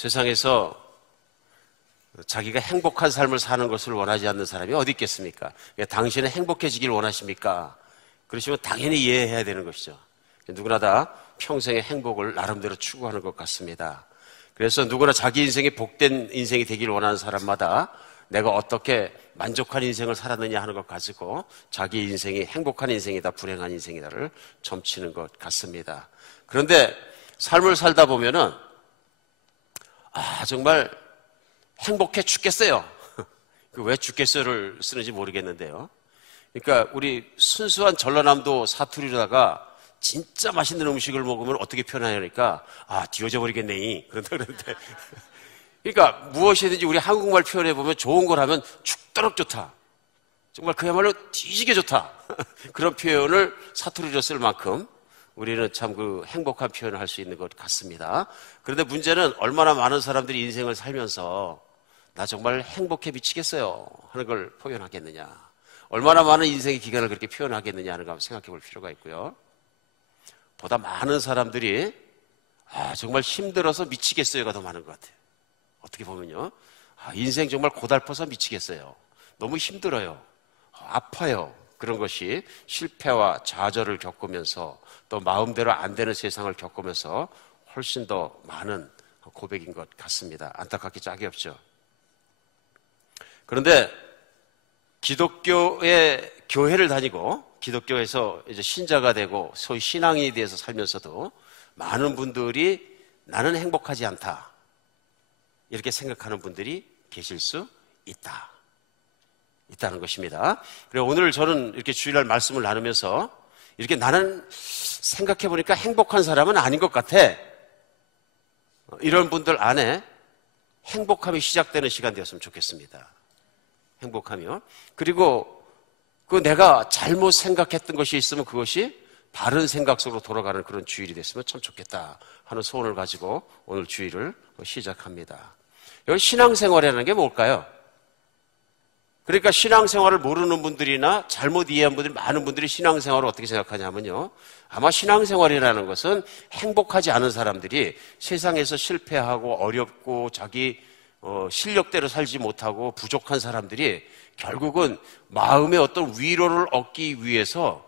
세상에서 자기가 행복한 삶을 사는 것을 원하지 않는 사람이 어디 있겠습니까? 당신은 행복해지길 원하십니까? 그러시면 당연히 이해해야 되는 것이죠. 누구나 다 평생의 행복을 나름대로 추구하는 것 같습니다. 그래서 누구나 자기 인생이 복된 인생이 되길 원하는 사람마다 내가 어떻게 만족한 인생을 살았느냐 하는 것 가지고 자기 인생이 행복한 인생이다, 불행한 인생이다를 점치는 것 같습니다. 그런데 삶을 살다 보면은 정말 행복해 죽겠어요. 왜 죽겠어요를 쓰는지 모르겠는데요. 그러니까 우리 순수한 전라남도 사투리로다가 진짜 맛있는 음식을 먹으면 어떻게 표현하냐니까 뒤어져 버리겠네 그런데 그러니까 무엇이든지 우리 한국말 표현해 보면 좋은 걸 하면 죽도록 좋다, 정말 그야말로 뒤지게 좋다 그런 표현을 사투리로 쓸 만큼 우리는 참 그 행복한 표현을 할 수 있는 것 같습니다. 그런데 문제는 얼마나 많은 사람들이 인생을 살면서 나 정말 행복해 미치겠어요 하는 걸 표현하겠느냐, 얼마나 많은 인생의 기간을 그렇게 표현하겠느냐 하는 거 한번 생각해 볼 필요가 있고요. 보다 많은 사람들이 정말 힘들어서 미치겠어요가 더 많은 것 같아요. 어떻게 보면요, 인생 정말 고달퍼서 미치겠어요, 너무 힘들어요, 아파요, 그런 것이 실패와 좌절을 겪으면서 또 마음대로 안 되는 세상을 겪으면서 훨씬 더 많은 고백인 것 같습니다. 안타깝게 짝이 없죠. 그런데 기독교의 교회를 다니고 기독교에서 이제 신자가 되고 소위 신앙인에 대해서 살면서도 많은 분들이 나는 행복하지 않다 이렇게 생각하는 분들이 계실 수 있다는 것입니다. 그리고 오늘 저는 이렇게 주일날 말씀을 나누면서 이렇게 나는 생각해 보니까 행복한 사람은 아닌 것 같아, 이런 분들 안에 행복함이 시작되는 시간 되었으면 좋겠습니다. 행복하며, 그리고 그 내가 잘못 생각했던 것이 있으면 그것이 바른 생각 속으로 돌아가는 그런 주일이 됐으면 참 좋겠다 하는 소원을 가지고 오늘 주일을 시작합니다. 여기 신앙생활이라는 게 뭘까요? 그러니까 신앙생활을 모르는 분들이나 잘못 이해한 분들이 많은 분들이 신앙생활을 어떻게 생각하냐면요, 아마 신앙생활이라는 것은 행복하지 않은 사람들이 세상에서 실패하고 어렵고 자기 실력대로 살지 못하고 부족한 사람들이 결국은 마음의 어떤 위로를 얻기 위해서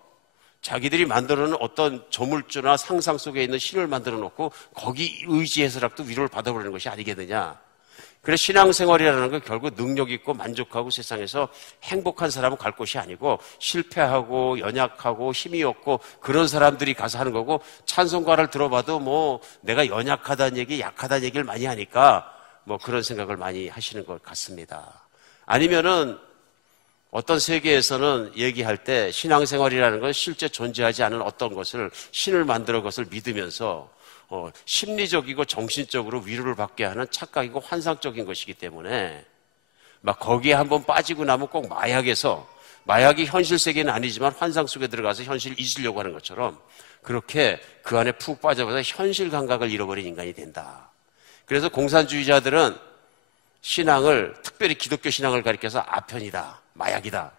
자기들이 만들어놓은 어떤 조물주나 상상 속에 있는 신을 만들어 놓고 거기 의지해서라도 위로를 받아버리는 것이 아니겠느냐. 그래서 신앙생활이라는 건 결국 능력 있고 만족하고 세상에서 행복한 사람은 갈 곳이 아니고 실패하고 연약하고 힘이 없고 그런 사람들이 가서 하는 거고, 찬송가를 들어봐도 뭐 내가 연약하다는 얘기, 약하다는 얘기를 많이 하니까 뭐 그런 생각을 많이 하시는 것 같습니다. 아니면은 어떤 세계에서는 얘기할 때 신앙생활이라는 건 실제 존재하지 않은 어떤 것을 신을 만들어 것을 믿으면서 심리적이고 정신적으로 위로를 받게 하는 착각이고 환상적인 것이기 때문에 막 거기에 한번 빠지고 나면 꼭 마약이 현실 세계는 아니지만 환상 속에 들어가서 현실을 잊으려고 하는 것처럼 그렇게 그 안에 푹 빠져버려서 현실 감각을 잃어버린 인간이 된다. 그래서 공산주의자들은 신앙을, 특별히 기독교 신앙을 가리켜서 아편이다, 마약이다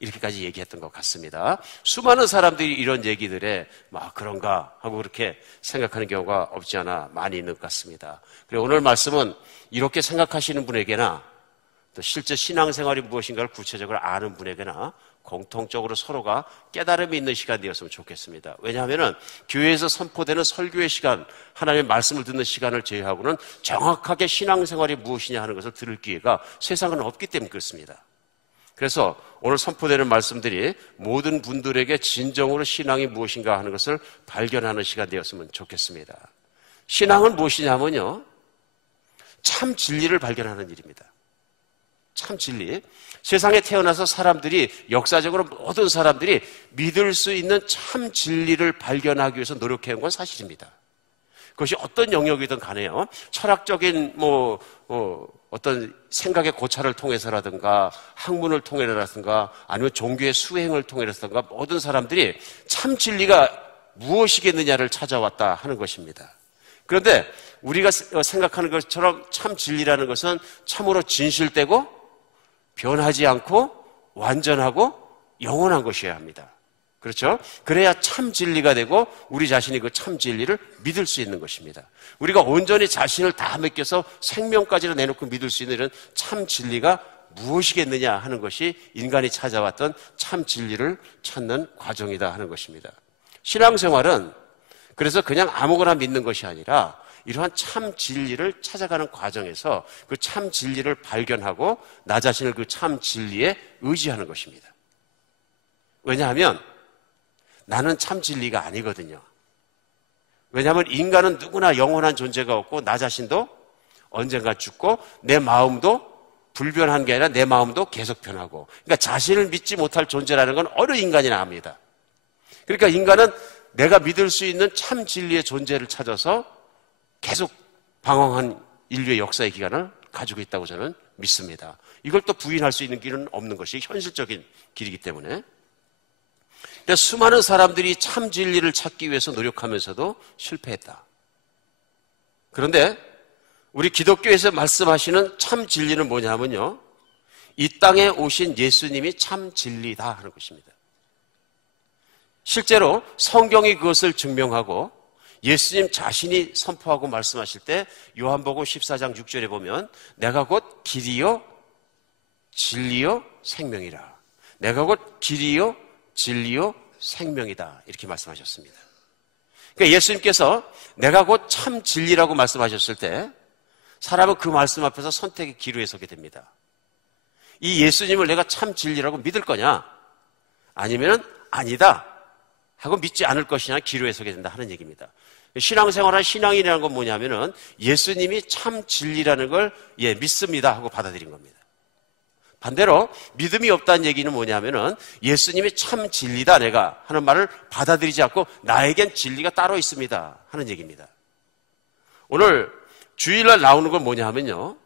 이렇게까지 얘기했던 것 같습니다. 수많은 사람들이 이런 얘기들에 그런가 하고 그렇게 생각하는 경우가 없지 않아 많이 있는 것 같습니다. 그리고 오늘 말씀은 이렇게 생각하시는 분에게나 또 실제 신앙생활이 무엇인가를 구체적으로 아는 분에게나 공통적으로 서로가 깨달음이 있는 시간 되었으면 좋겠습니다. 왜냐하면 교회에서 선포되는 설교의 시간, 하나님의 말씀을 듣는 시간을 제외하고는 정확하게 신앙생활이 무엇이냐 하는 것을 들을 기회가 세상은 없기 때문에 그렇습니다. 그래서 오늘 선포되는 말씀들이 모든 분들에게 진정으로 신앙이 무엇인가 하는 것을 발견하는 시간 되었으면 좋겠습니다. 신앙은 무엇이냐면요, 참 진리를 발견하는 일입니다. 참 진리. 세상에 태어나서 사람들이, 역사적으로 모든 사람들이 믿을 수 있는 참 진리를 발견하기 위해서 노력해온 건 사실입니다. 그것이 어떤 영역이든 간에요. 철학적인 어떤 생각의 고찰을 통해서라든가 학문을 통해서라든가 아니면 종교의 수행을 통해서라든가 모든 사람들이 참 진리가 무엇이겠느냐를 찾아왔다 하는 것입니다. 그런데 우리가 생각하는 것처럼 참 진리라는 것은 참으로 진실되고 변하지 않고 완전하고 영원한 것이어야 합니다. 그렇죠? 그래야 참 진리가 되고 우리 자신이 그 참 진리를 믿을 수 있는 것입니다. 우리가 온전히 자신을 다 맡겨서 생명까지도 내놓고 믿을 수 있는 이런 참 진리가 무엇이겠느냐 하는 것이 인간이 찾아왔던 참 진리를 찾는 과정이다 하는 것입니다. 신앙생활은 그래서 그냥 아무거나 믿는 것이 아니라 이러한 참 진리를 찾아가는 과정에서 그 참 진리를 발견하고 나 자신을 그 참 진리에 의지하는 것입니다. 왜냐하면 나는 참 진리가 아니거든요. 왜냐하면 인간은 누구나 영원한 존재가 없고 나 자신도 언젠가 죽고 내 마음도 불변한 게 아니라 내 마음도 계속 변하고, 그러니까 자신을 믿지 못할 존재라는 건 어느 인간이나 압니다. 그러니까 인간은 내가 믿을 수 있는 참 진리의 존재를 찾아서 계속 방황한 인류의 역사의 기간을 가지고 있다고 저는 믿습니다. 이걸 또 부인할 수 있는 길은 없는 것이 현실적인 길이기 때문에. 수많은 사람들이 참 진리를 찾기 위해서 노력하면서도 실패했다. 그런데 우리 기독교에서 말씀하시는 참 진리는 뭐냐면요, 이 땅에 오신 예수님이 참 진리다 하는 것입니다. 실제로 성경이 그것을 증명하고 예수님 자신이 선포하고 말씀하실 때 요한복음 14장 6절에 보면 내가 곧 길이요 진리요 생명이라. 내가 곧 길이요 진리요 생명이다 이렇게 말씀하셨습니다. 그러니까 예수님께서 내가 곧 참 진리라고 말씀하셨을 때 사람은 그 말씀 앞에서 선택의 기로에 서게 됩니다. 이 예수님을 내가 참 진리라고 믿을 거냐 아니면 아니다 하고 믿지 않을 것이냐 기로에 서게 된다 하는 얘기입니다. 신앙생활한 신앙인이라는 건 뭐냐면은 예수님이 참 진리라는 걸 믿습니다 하고 받아들인 겁니다. 반대로 믿음이 없다는 얘기는 뭐냐면은 예수님이 참 진리다 내가 하는 말을 받아들이지 않고 나에겐 진리가 따로 있습니다 하는 얘기입니다. 오늘 주일날 나오는 건 뭐냐면요,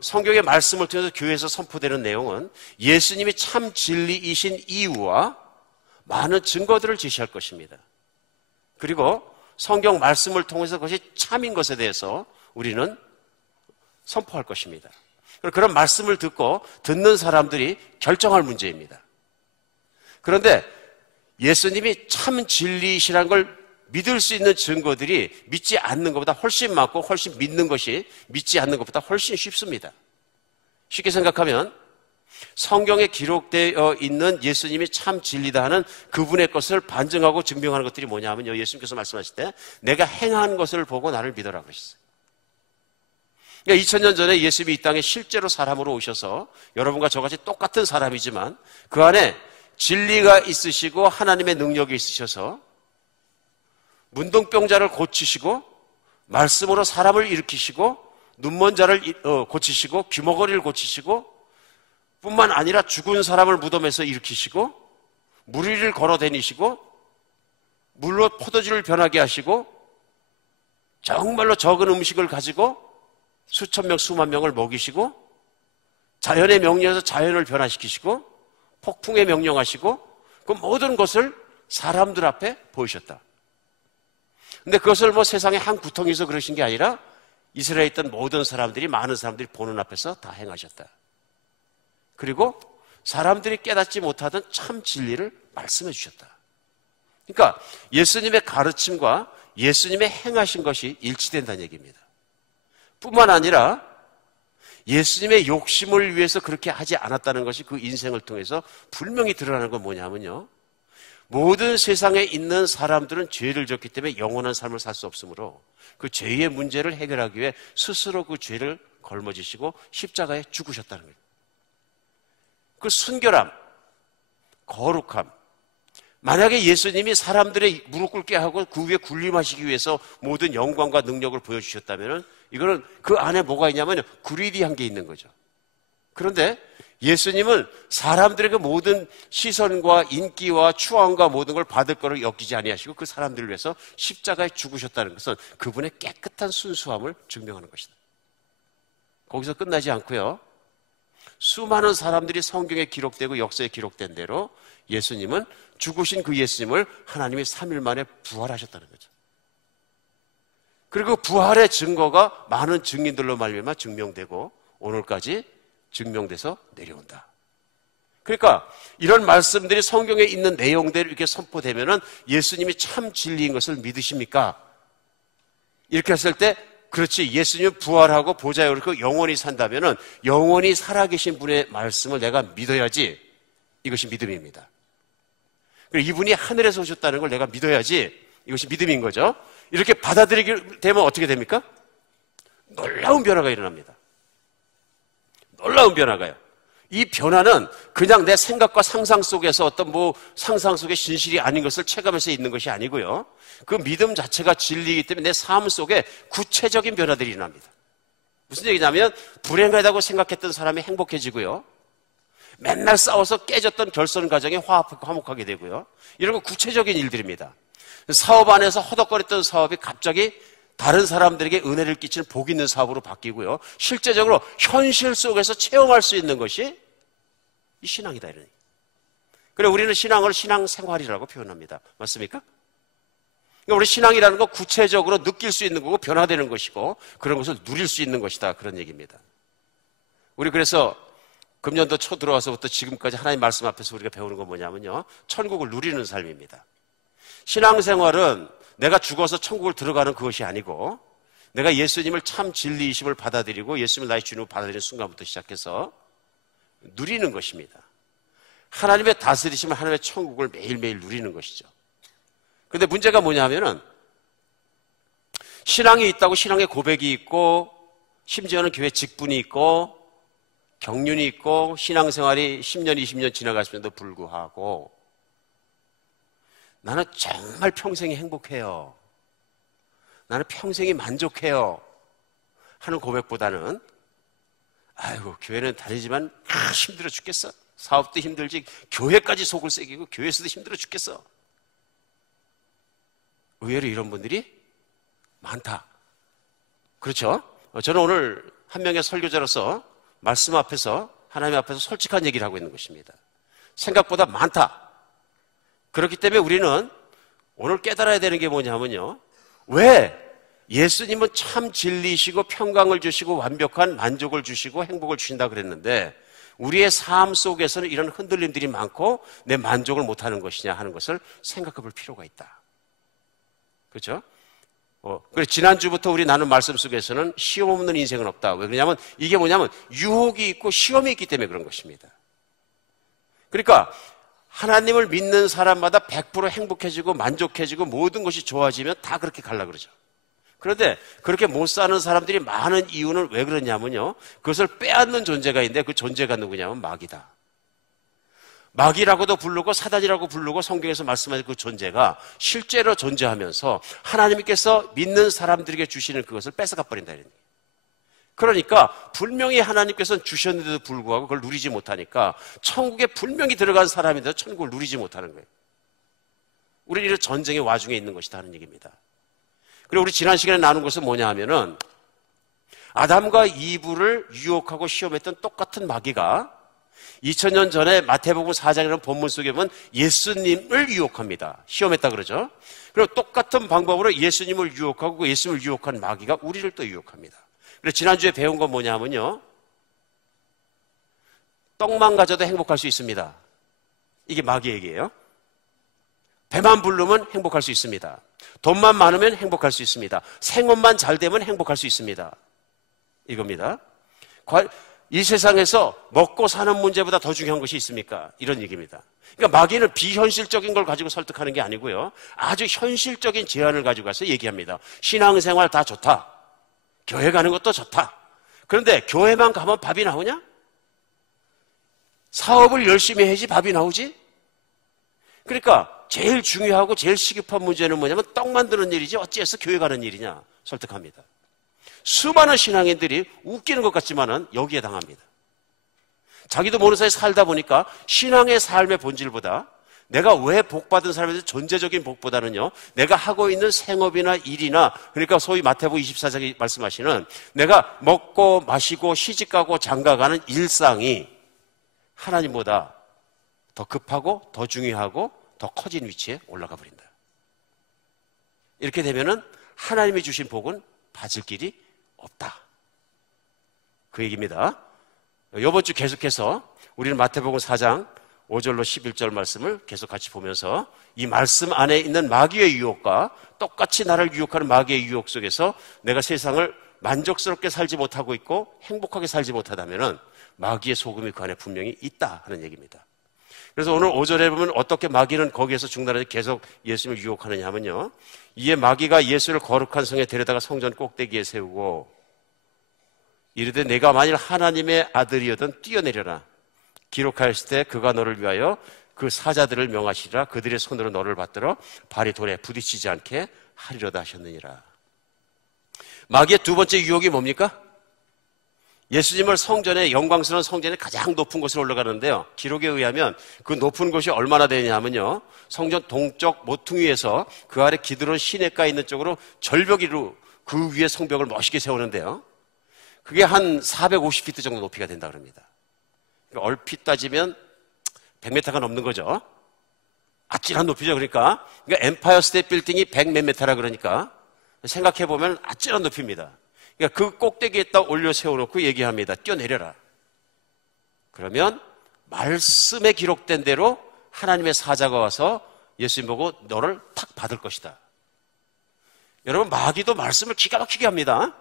성경의 말씀을 통해서 교회에서 선포되는 내용은 예수님이 참 진리이신 이유와 많은 증거들을 제시할 것입니다. 그리고 성경 말씀을 통해서 그것이 참인 것에 대해서 우리는 선포할 것입니다. 그런 말씀을 듣고 듣는 사람들이 결정할 문제입니다. 그런데 예수님이 참 진리이시라는 걸 믿을 수 있는 증거들이 믿지 않는 것보다 훨씬 많고 훨씬 믿는 것이 믿지 않는 것보다 훨씬 쉽습니다. 쉽게 생각하면 성경에 기록되어 있는 예수님이 참 진리다 하는 그분의 것을 반증하고 증명하는 것들이 뭐냐 하면요, 예수님께서 말씀하실 때 내가 행한 것을 보고 나를 믿어라 그러셨어요. 그러니까 2000년 전에 예수님이 이 땅에 실제로 사람으로 오셔서 여러분과 저같이 똑같은 사람이지만 그 안에 진리가 있으시고 하나님의 능력이 있으셔서 문둥병자를 고치시고 말씀으로 사람을 일으키시고 눈먼 자를 고치시고 귀머거리를 고치시고 뿐만 아니라 죽은 사람을 무덤에서 일으키시고 물 위를 걸어 다니시고 물로 포도주를 변하게 하시고 정말로 적은 음식을 가지고 수천 명 수만 명을 먹이시고 자연의 명령에서 자연을 변화시키시고 폭풍에 명령하시고 그 모든 것을 사람들 앞에 보이셨다. 근데 그것을 세상의 한 구덩이에서 그러신 게 아니라 이스라엘에 있던 모든 사람들이, 많은 사람들이 보는 앞에서 다 행하셨다. 그리고 사람들이 깨닫지 못하던 참 진리를 말씀해 주셨다. 그러니까 예수님의 가르침과 예수님의 행하신 것이 일치된다는 얘기입니다. 뿐만 아니라 예수님의 욕심을 위해서 그렇게 하지 않았다는 것이 그 인생을 통해서 분명히 드러나는 건 뭐냐면요, 모든 세상에 있는 사람들은 죄를 졌기 때문에 영원한 삶을 살 수 없으므로 그 죄의 문제를 해결하기 위해 스스로 그 죄를 걸머지시고 십자가에 죽으셨다는 거예요. 그 순결함, 거룩함, 만약에 예수님이 사람들의 무릎 꿇게 하고 그 위에 군림하시기 위해서 모든 영광과 능력을 보여주셨다면 이거는 그 안에 뭐가 있냐면 그리디한 게 있는 거죠. 그런데 예수님은 사람들의 그 모든 시선과 인기와 추앙과 모든 걸 받을 거를 여기지 아니하시고 그 사람들을 위해서 십자가에 죽으셨다는 것은 그분의 깨끗한 순수함을 증명하는 것이다. 거기서 끝나지 않고요, 수많은 사람들이 성경에 기록되고 역사에 기록된 대로 예수님은 죽으신 그 예수님을 하나님이 3일 만에 부활하셨다는 거죠. 그리고 부활의 증거가 많은 증인들로 말미암아 증명되고 오늘까지 증명돼서 내려온다. 그러니까 이런 말씀들이 성경에 있는 내용대로 이렇게 선포되면은 예수님이 참 진리인 것을 믿으십니까? 이렇게 했을 때 그렇지, 예수님은 부활하고 보좌에 오르고 영원히 산다면은 영원히 살아계신 분의 말씀을 내가 믿어야지. 이것이 믿음입니다. 그리고 이분이 하늘에서 오셨다는 걸 내가 믿어야지. 이것이 믿음인 거죠. 이렇게 받아들이게 되면 어떻게 됩니까? 놀라운 변화가 일어납니다. 놀라운 변화가요. 이 변화는 그냥 내 생각과 상상 속에서 어떤 상상 속의 진실이 아닌 것을 체감해서 있는 것이 아니고요. 그 믿음 자체가 진리이기 때문에 내 삶 속에 구체적인 변화들이 일어납니다. 무슨 얘기냐면 불행하다고 생각했던 사람이 행복해지고요. 맨날 싸워서 깨졌던 결선 과정에 화목하게 되고요. 이런 거 구체적인 일들입니다. 사업 안에서 허덕거렸던 사업이 갑자기 다른 사람들에게 은혜를 끼치는 복 있는 사업으로 바뀌고요. 실제적으로 현실 속에서 체험할 수 있는 것이 이 신앙이다. 이러니. 그래 우리는 신앙을 신앙생활이라고 표현합니다. 맞습니까? 그러니까 우리 신앙이라는 건 구체적으로 느낄 수 있는 거고 변화되는 것이고 그런 것을 누릴 수 있는 것이다. 그런 얘기입니다. 우리 그래서 금년도 초 들어와서부터 지금까지 하나님 말씀 앞에서 우리가 배우는 건 뭐냐면요. 천국을 누리는 삶입니다. 신앙생활은 내가 죽어서 천국을 들어가는 그것이 아니고 내가 예수님을 참 진리이심을 받아들이고 예수님을 나의 주님으로 받아들이는 순간부터 시작해서 누리는 것입니다. 하나님의 다스리심을 하나님의 천국을 매일매일 누리는 것이죠. 그런데 문제가 뭐냐 하면은 신앙이 있다고 신앙의 고백이 있고 심지어는 교회 직분이 있고 경륜이 있고 신앙생활이 10년, 20년 지나갔음에도 불구하고 나는 정말 평생이 행복해요. 나는 평생이 만족해요. 하는 고백보다는 아이고 교회는 다니지만 힘들어 죽겠어. 사업도 힘들지 교회까지 속을 새기고 교회에서도 힘들어 죽겠어. 의외로 이런 분들이 많다. 그렇죠? 저는 오늘 한 명의 설교자로서 말씀 앞에서 하나님 앞에서 솔직한 얘기를 하고 있는 것입니다. 생각보다 많다. 그렇기 때문에 우리는 오늘 깨달아야 되는 게 뭐냐면요. 왜 예수님은 참 진리이시고 평강을 주시고 완벽한 만족을 주시고 행복을 주신다 그랬는데 우리의 삶 속에서는 이런 흔들림들이 많고 내 만족을 못하는 것이냐 하는 것을 생각해 볼 필요가 있다. 그렇죠? 그래서 지난주부터 우리 나눈 말씀 속에서는 시험 없는 인생은 없다. 왜 그러냐면 이게 뭐냐면 유혹이 있고 시험이 있기 때문에 그런 것입니다. 그러니까 하나님을 믿는 사람마다 100% 행복해지고 만족해지고 모든 것이 좋아지면 다 그렇게 갈라 그러죠. 그런데 그렇게 못 사는 사람들이 많은 이유는 왜 그러냐면요. 그것을 빼앗는 존재가 있는데 그 존재가 누구냐면 마귀다. 마귀라고도 부르고 사단이라고 부르고 성경에서 말씀하신 그 존재가 실제로 존재하면서 하나님께서 믿는 사람들에게 주시는 그것을 뺏어가 버린다. 그러니까 분명히 하나님께서는 주셨는데도 불구하고 그걸 누리지 못하니까 천국에 분명히 들어간 사람인데도 천국을 누리지 못하는 거예요. 우리는 이런 전쟁의 와중에 있는 것이다 하는 얘기입니다. 그리고 우리 지난 시간에 나눈 것은 뭐냐 하면은 아담과 이브를 유혹하고 시험했던 똑같은 마귀가 2000년 전에 마태복음 4장이라는 본문 속에 보면 예수님을 유혹합니다. 시험했다 그러죠. 그리고 똑같은 방법으로 예수님을 유혹하고 그 예수님을 유혹한 마귀가 우리를 또 유혹합니다. 그래서 지난주에 배운 건 뭐냐 하면요. 떡만 가져도 행복할 수 있습니다. 이게 마귀 얘기예요. 배만 부르면 행복할 수 있습니다. 돈만 많으면 행복할 수 있습니다. 생업만 잘 되면 행복할 수 있습니다. 이겁니다. 이 세상에서 먹고 사는 문제보다 더 중요한 것이 있습니까? 이런 얘기입니다. 그러니까 마귀는 비현실적인 걸 가지고 설득하는 게 아니고요. 아주 현실적인 제안을 가지고 가서 얘기합니다. 신앙생활 다 좋다. 교회 가는 것도 좋다. 그런데 교회만 가면 밥이 나오냐? 사업을 열심히 해야지 밥이 나오지? 그러니까 제일 중요하고 제일 시급한 문제는 뭐냐면 떡 만드는 일이지 어찌해서 교회 가는 일이냐 설득합니다. 수많은 신앙인들이 웃기는 것 같지만은 여기에 당합니다. 자기도 모르는 사이에 살다 보니까 신앙의 삶의 본질보다 내가 왜 복받은 사람에서 존재적인 복보다는요, 내가 하고 있는 생업이나 일이나, 그러니까 소위 마태복음 24장에 말씀하시는 내가 먹고 마시고 시집가고 장가가는 일상이 하나님보다 더 급하고 더 중요하고 더 커진 위치에 올라가 버린다. 이렇게 되면은 하나님이 주신 복은 받을 길이 없다. 그 얘기입니다. 이번 주 계속해서 우리는 마태복음 4장 5절로 11절 말씀을 계속 같이 보면서 이 말씀 안에 있는 마귀의 유혹과 똑같이 나를 유혹하는 마귀의 유혹 속에서 내가 세상을 만족스럽게 살지 못하고 있고 행복하게 살지 못하다면 마귀의 소금이 그 안에 분명히 있다 하는 얘기입니다. 그래서 오늘 5절에 보면 어떻게 마귀는 거기에서 중단해서 계속 예수님을 유혹하느냐 하면요, 이에 마귀가 예수를 거룩한 성에 데려다가 성전 꼭대기에 세우고 이르되 내가 만일 하나님의 아들이여든 뛰어내려라. 기록하였을 때 그가 너를 위하여 그 사자들을 명하시리라. 그들의 손으로 너를 받들어 발이 돌에 부딪히지 않게 하리로다 하셨느니라. 마귀의 두 번째 유혹이 뭡니까? 예수님을 성전에, 영광스러운 성전에 가장 높은 곳으로 올라가는데요, 기록에 의하면 그 높은 곳이 얼마나 되냐 하면요, 성전 동쪽 모퉁이에서 그 아래 기드론 시내가에 있는 쪽으로 절벽으로 그 위에 성벽을 멋있게 세우는데요, 그게 한 450피트 정도 높이가 된다 그럽니다. 그러니까 얼핏 따지면 100m가 넘는 거죠. 아찔한 높이죠. 그러니까 엠파이어 스테이트 빌딩이 100 몇 미터라 그러니까 생각해보면 아찔한 높이입니다. 그러니까 그 꼭대기에다 올려 세워놓고 얘기합니다. 뛰어내려라. 그러면 말씀에 기록된 대로 하나님의 사자가 와서 예수님 보고 너를 탁 받을 것이다. 여러분, 마귀도 말씀을 기가 막히게 합니다.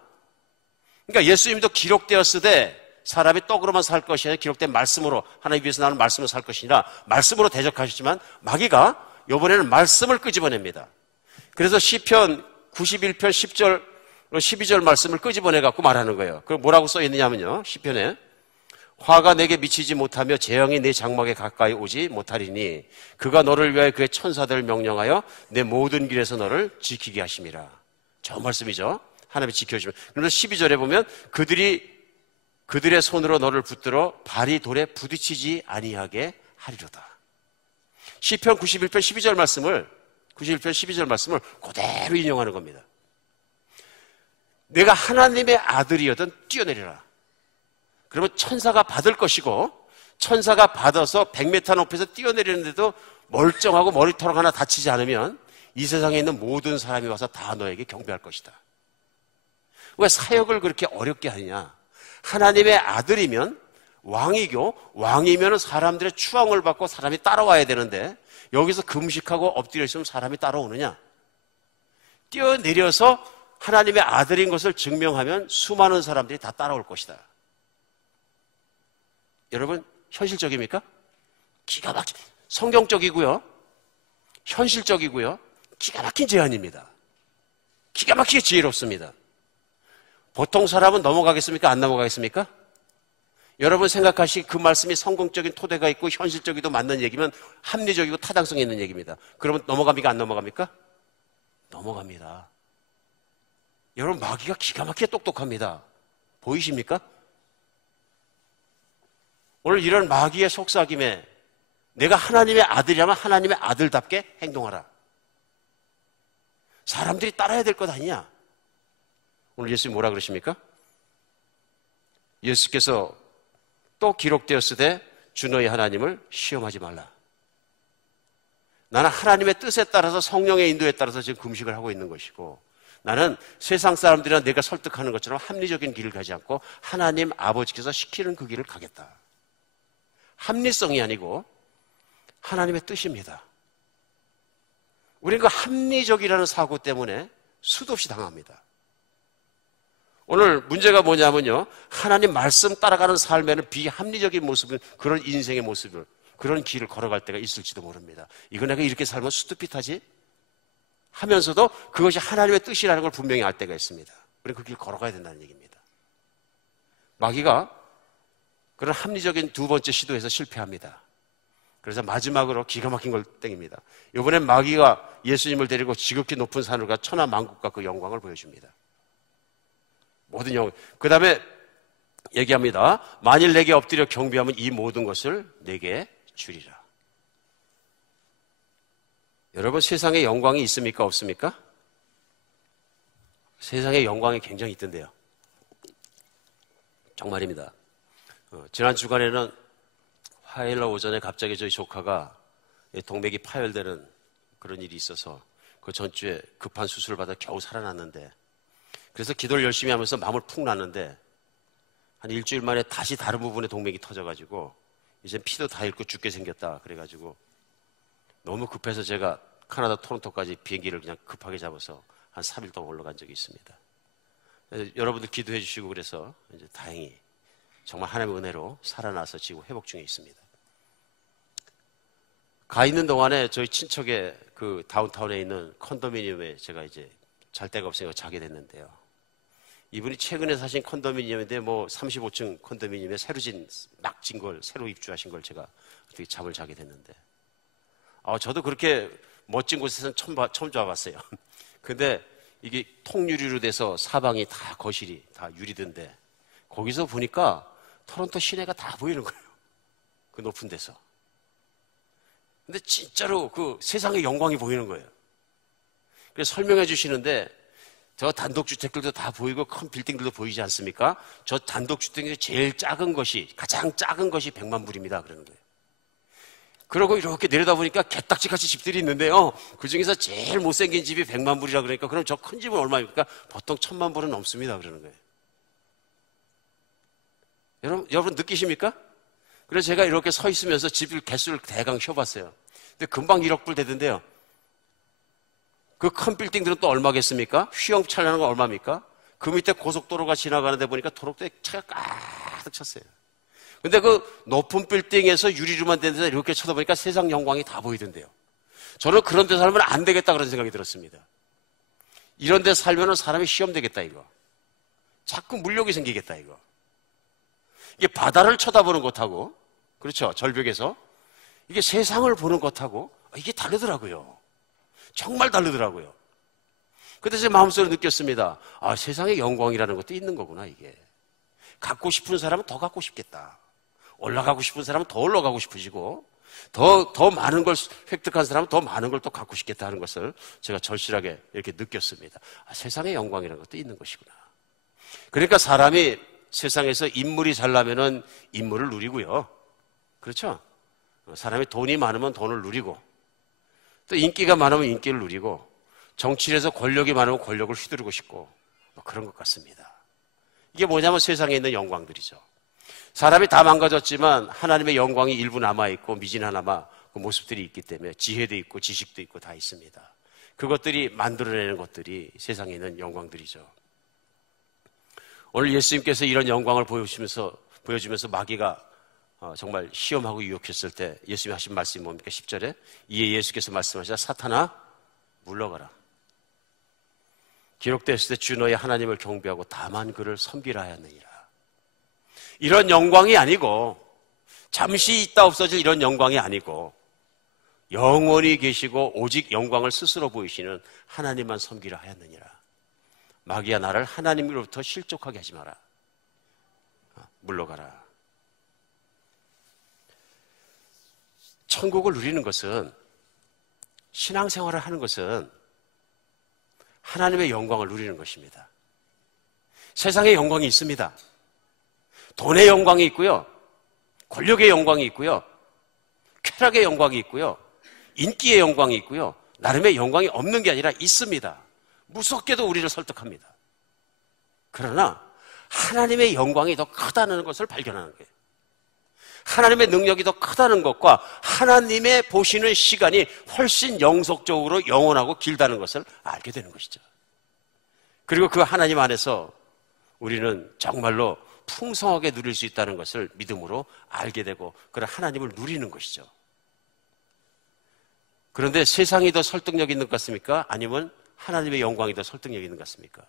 그러니까 예수님도 기록되었으되 사람이 떡으로만 살 것이 아니라 기록된 말씀으로, 하나님 위해서 나는 말씀으로 살 것이니라 말씀으로 대적하셨지만 마귀가 이번에는 말씀을 끄집어냅니다. 그래서 시편 91편 10절 12절 말씀을 끄집어내 갖고 말하는 거예요. 그 뭐라고 써 있느냐면요, 시편에 화가 내게 미치지 못하며 재앙이 내 장막에 가까이 오지 못하리니 그가 너를 위하여 그의 천사들을 명령하여 내 모든 길에서 너를 지키게 하심이라. 저 말씀이죠. 하나님이 지켜주시면. 그래서 12절에 보면 그들의 손으로 너를 붙들어 발이 돌에 부딪히지 아니하게 하리로다. 시편 91편 12절 말씀을 그대로 인용하는 겁니다. 내가 하나님의 아들이여든 뛰어내려라. 그러면 천사가 받을 것이고, 천사가 받아서 100m 높이에서 뛰어내리는데도 멀쩡하고 머리털 하나 다치지 않으면 이 세상에 있는 모든 사람이 와서 다 너에게 경배할 것이다. 왜 사역을 그렇게 어렵게 하느냐? 하나님의 아들이면 왕이고, 왕이면 사람들의 추앙을 받고 사람이 따라와야 되는데 여기서 금식하고 엎드려 있으면 사람이 따라오느냐? 뛰어내려서 하나님의 아들인 것을 증명하면 수많은 사람들이 다 따라올 것이다. 여러분, 현실적입니까? 기가 막힌, 성경적이고요, 현실적이고요, 기가 막힌 제안입니다. 기가 막히게 지혜롭습니다. 보통 사람은 넘어가겠습니까? 안 넘어가겠습니까? 여러분 생각하시 그 말씀이 성공적인 토대가 있고 현실적이도 맞는 얘기면 합리적이고 타당성이 있는 얘기입니다. 그러면 넘어갑니까? 안 넘어갑니까? 넘어갑니다. 여러분, 마귀가 기가 막히게 똑똑합니다. 보이십니까? 오늘 이런 마귀의 속삭임에 내가 하나님의 아들이라면 하나님의 아들답게 행동하라. 사람들이 따라야 될 것 아니냐? 오늘 예수님 뭐라 그러십니까? 예수께서 또 기록되었으되 주 너희 하나님을 시험하지 말라. 나는 하나님의 뜻에 따라서, 성령의 인도에 따라서 지금 금식을 하고 있는 것이고, 나는 세상 사람들이나 내가 설득하는 것처럼 합리적인 길을 가지 않고 하나님 아버지께서 시키는 그 길을 가겠다. 합리성이 아니고 하나님의 뜻입니다. 우리는 그 합리적이라는 사고 때문에 수도 없이 당합니다. 오늘 문제가 뭐냐면요, 하나님 말씀 따라가는 삶에는 비합리적인 모습은, 그런 인생의 모습을, 그런 길을 걸어갈 때가 있을지도 모릅니다. 이거 내가 이렇게 살면 수두핏하지? 하면서도 그것이 하나님의 뜻이라는 걸 분명히 알 때가 있습니다. 우리는 그 길 걸어가야 된다는 얘기입니다. 마귀가 그런 합리적인 두 번째 시도에서 실패합니다. 그래서 마지막으로 기가 막힌 걸 땡깁니다. 이번엔 마귀가 예수님을 데리고 지극히 높은 산을 가 천하 만국과 그 영광을 보여줍니다. 모든 영광. 그 다음에 얘기합니다. 만일 내게 엎드려 경배하면 이 모든 것을 내게 주리라. 여러분, 세상에 영광이 있습니까? 없습니까? 세상에 영광이 굉장히 있던데요. 정말입니다. 지난 주간에는 화요일 오전에 갑자기 저희 조카가 동맥이 파열되는 그런 일이 있어서 그 전주에 급한 수술을 받아 겨우 살아났는데, 그래서 기도를 열심히 하면서 마음을 푹 놨는데 한 일주일 만에 다시 다른 부분에 동맥이 터져가지고 이제 피도 다 잃고 죽게 생겼다 그래가지고 너무 급해서 제가 캐나다 토론토까지 비행기를 그냥 급하게 잡아서 한 3일 동안 올라간 적이 있습니다. 여러분들 기도해 주시고 그래서 이제 다행히 정말 하나님의 은혜로 살아나서 지금 회복 중에 있습니다. 가 있는 동안에 저희 친척의 그 다운타운에 있는 컨도미니엄에 제가 이제 잘 데가 없으니까 자게 됐는데요. 이분이 최근에 사신 컨도미니엄인데 뭐 35층 컨도미니엄에 막 진 걸 새로 입주하신 걸 제가 어떻게 잠을 자게 됐는데 저도 그렇게 멋진 곳에서는 처음 잡았어요. 근데 이게 통유리로 돼서 사방이 다 거실이 다 유리던데 거기서 보니까 토론토 시내가 다 보이는 거예요. 그 높은 데서. 근데 진짜로 그 세상의 영광이 보이는 거예요. 그래서 설명해 주시는데 저 단독주택들도 다 보이고 큰 빌딩들도 보이지 않습니까? 저 단독주택에서 제일 작은 것이 가장 작은 것이 100만 불입니다. 그러는 거예요. 그러고 이렇게 내려다보니까 개딱지같이 집들이 있는데요. 그중에서 제일 못생긴 집이 100만 불이라 그러니까 그럼 저 큰 집은 얼마입니까? 보통 1000만 불은 넘습니다. 그러는 거예요. 여러분 느끼십니까? 그래서 제가 이렇게 서 있으면서 집 개수를 대강 쉬어봤어요. 근데 금방 1억 불 되던데요. 그 큰 빌딩들은 또 얼마겠습니까? 휘영차려는 건 얼마입니까? 그 밑에 고속도로가 지나가는데 보니까 도로에 차가 가득 찼어요. 근데 그 높은 빌딩에서 유리로만 된 데서 이렇게 쳐다보니까 세상 영광이 다 보이던데요. 저는 그런 데 살면 안 되겠다 그런 생각이 들었습니다. 이런 데 살면 사람이 시험 되겠다 이거. 자꾸 물욕이 생기겠다 이거. 이게 바다를 쳐다보는 것하고 그렇죠. 절벽에서 이게 세상을 보는 것하고 이게 다르더라고요. 정말 다르더라고요. 그때 제 마음속으로 느꼈습니다. 세상의 영광이라는 것도 있는 거구나 이게. 갖고 싶은 사람은 더 갖고 싶겠다. 올라가고 싶은 사람은 더 올라가고 싶으시고 더 많은 걸 획득한 사람은 더 많은 걸 또 갖고 싶겠다 하는 것을 제가 절실하게 이렇게 느꼈습니다. 세상의 영광이라는 것도 있는 것이구나. 그러니까 사람이 세상에서 인물이 잘나면은 인물을 누리고요. 그렇죠? 사람이 돈이 많으면 돈을 누리고 또 인기가 많으면 인기를 누리고 정치인에서 권력이 많으면 권력을 휘두르고 싶고 그런 것 같습니다. 이게 뭐냐면 세상에 있는 영광들이죠. 사람이 다 망가졌지만 하나님의 영광이 일부 남아있고 미진하나마 그 모습들이 있기 때문에 지혜도 있고 지식도 있고 다 있습니다. 그것들이 만들어내는 것들이 세상에 있는 영광들이죠. 오늘 예수님께서 이런 영광을 보여주면서 마귀가 정말 시험하고 유혹했을 때 예수님이 하신 말씀이 뭡니까? 10절에 이에 예수께서 말씀하시자 사탄아 물러가라. 기록되었을 때 주 너의 하나님을 경배하고 다만 그를 섬기라 하였느니라. 이런 영광이 아니고 잠시 있다 없어질 이런 영광이 아니고 영원히 계시고 오직 영광을 스스로 보이시는 하나님만 섬기라 하였느니라. 마귀야 나를 하나님으로부터 실족하게 하지 마라. 물러가라. 천국을 누리는 것은 신앙생활을 하는 것은 하나님의 영광을 누리는 것입니다. 세상에 영광이 있습니다. 돈의 영광이 있고요. 권력의 영광이 있고요. 쾌락의 영광이 있고요. 인기의 영광이 있고요. 나름의 영광이 없는 게 아니라 있습니다. 무섭게도 우리를 설득합니다. 그러나 하나님의 영광이 더 크다는 것을 발견하는 거예요. 하나님의 능력이 더 크다는 것과 하나님의 보시는 시간이 훨씬 영속적으로 영원하고 길다는 것을 알게 되는 것이죠. 그리고 그 하나님 안에서 우리는 정말로 풍성하게 누릴 수 있다는 것을 믿음으로 알게 되고 그런 하나님을 누리는 것이죠. 그런데 세상이 더 설득력 있는 것 같습니까? 아니면 하나님의 영광이 더 설득력 있는 것 같습니까?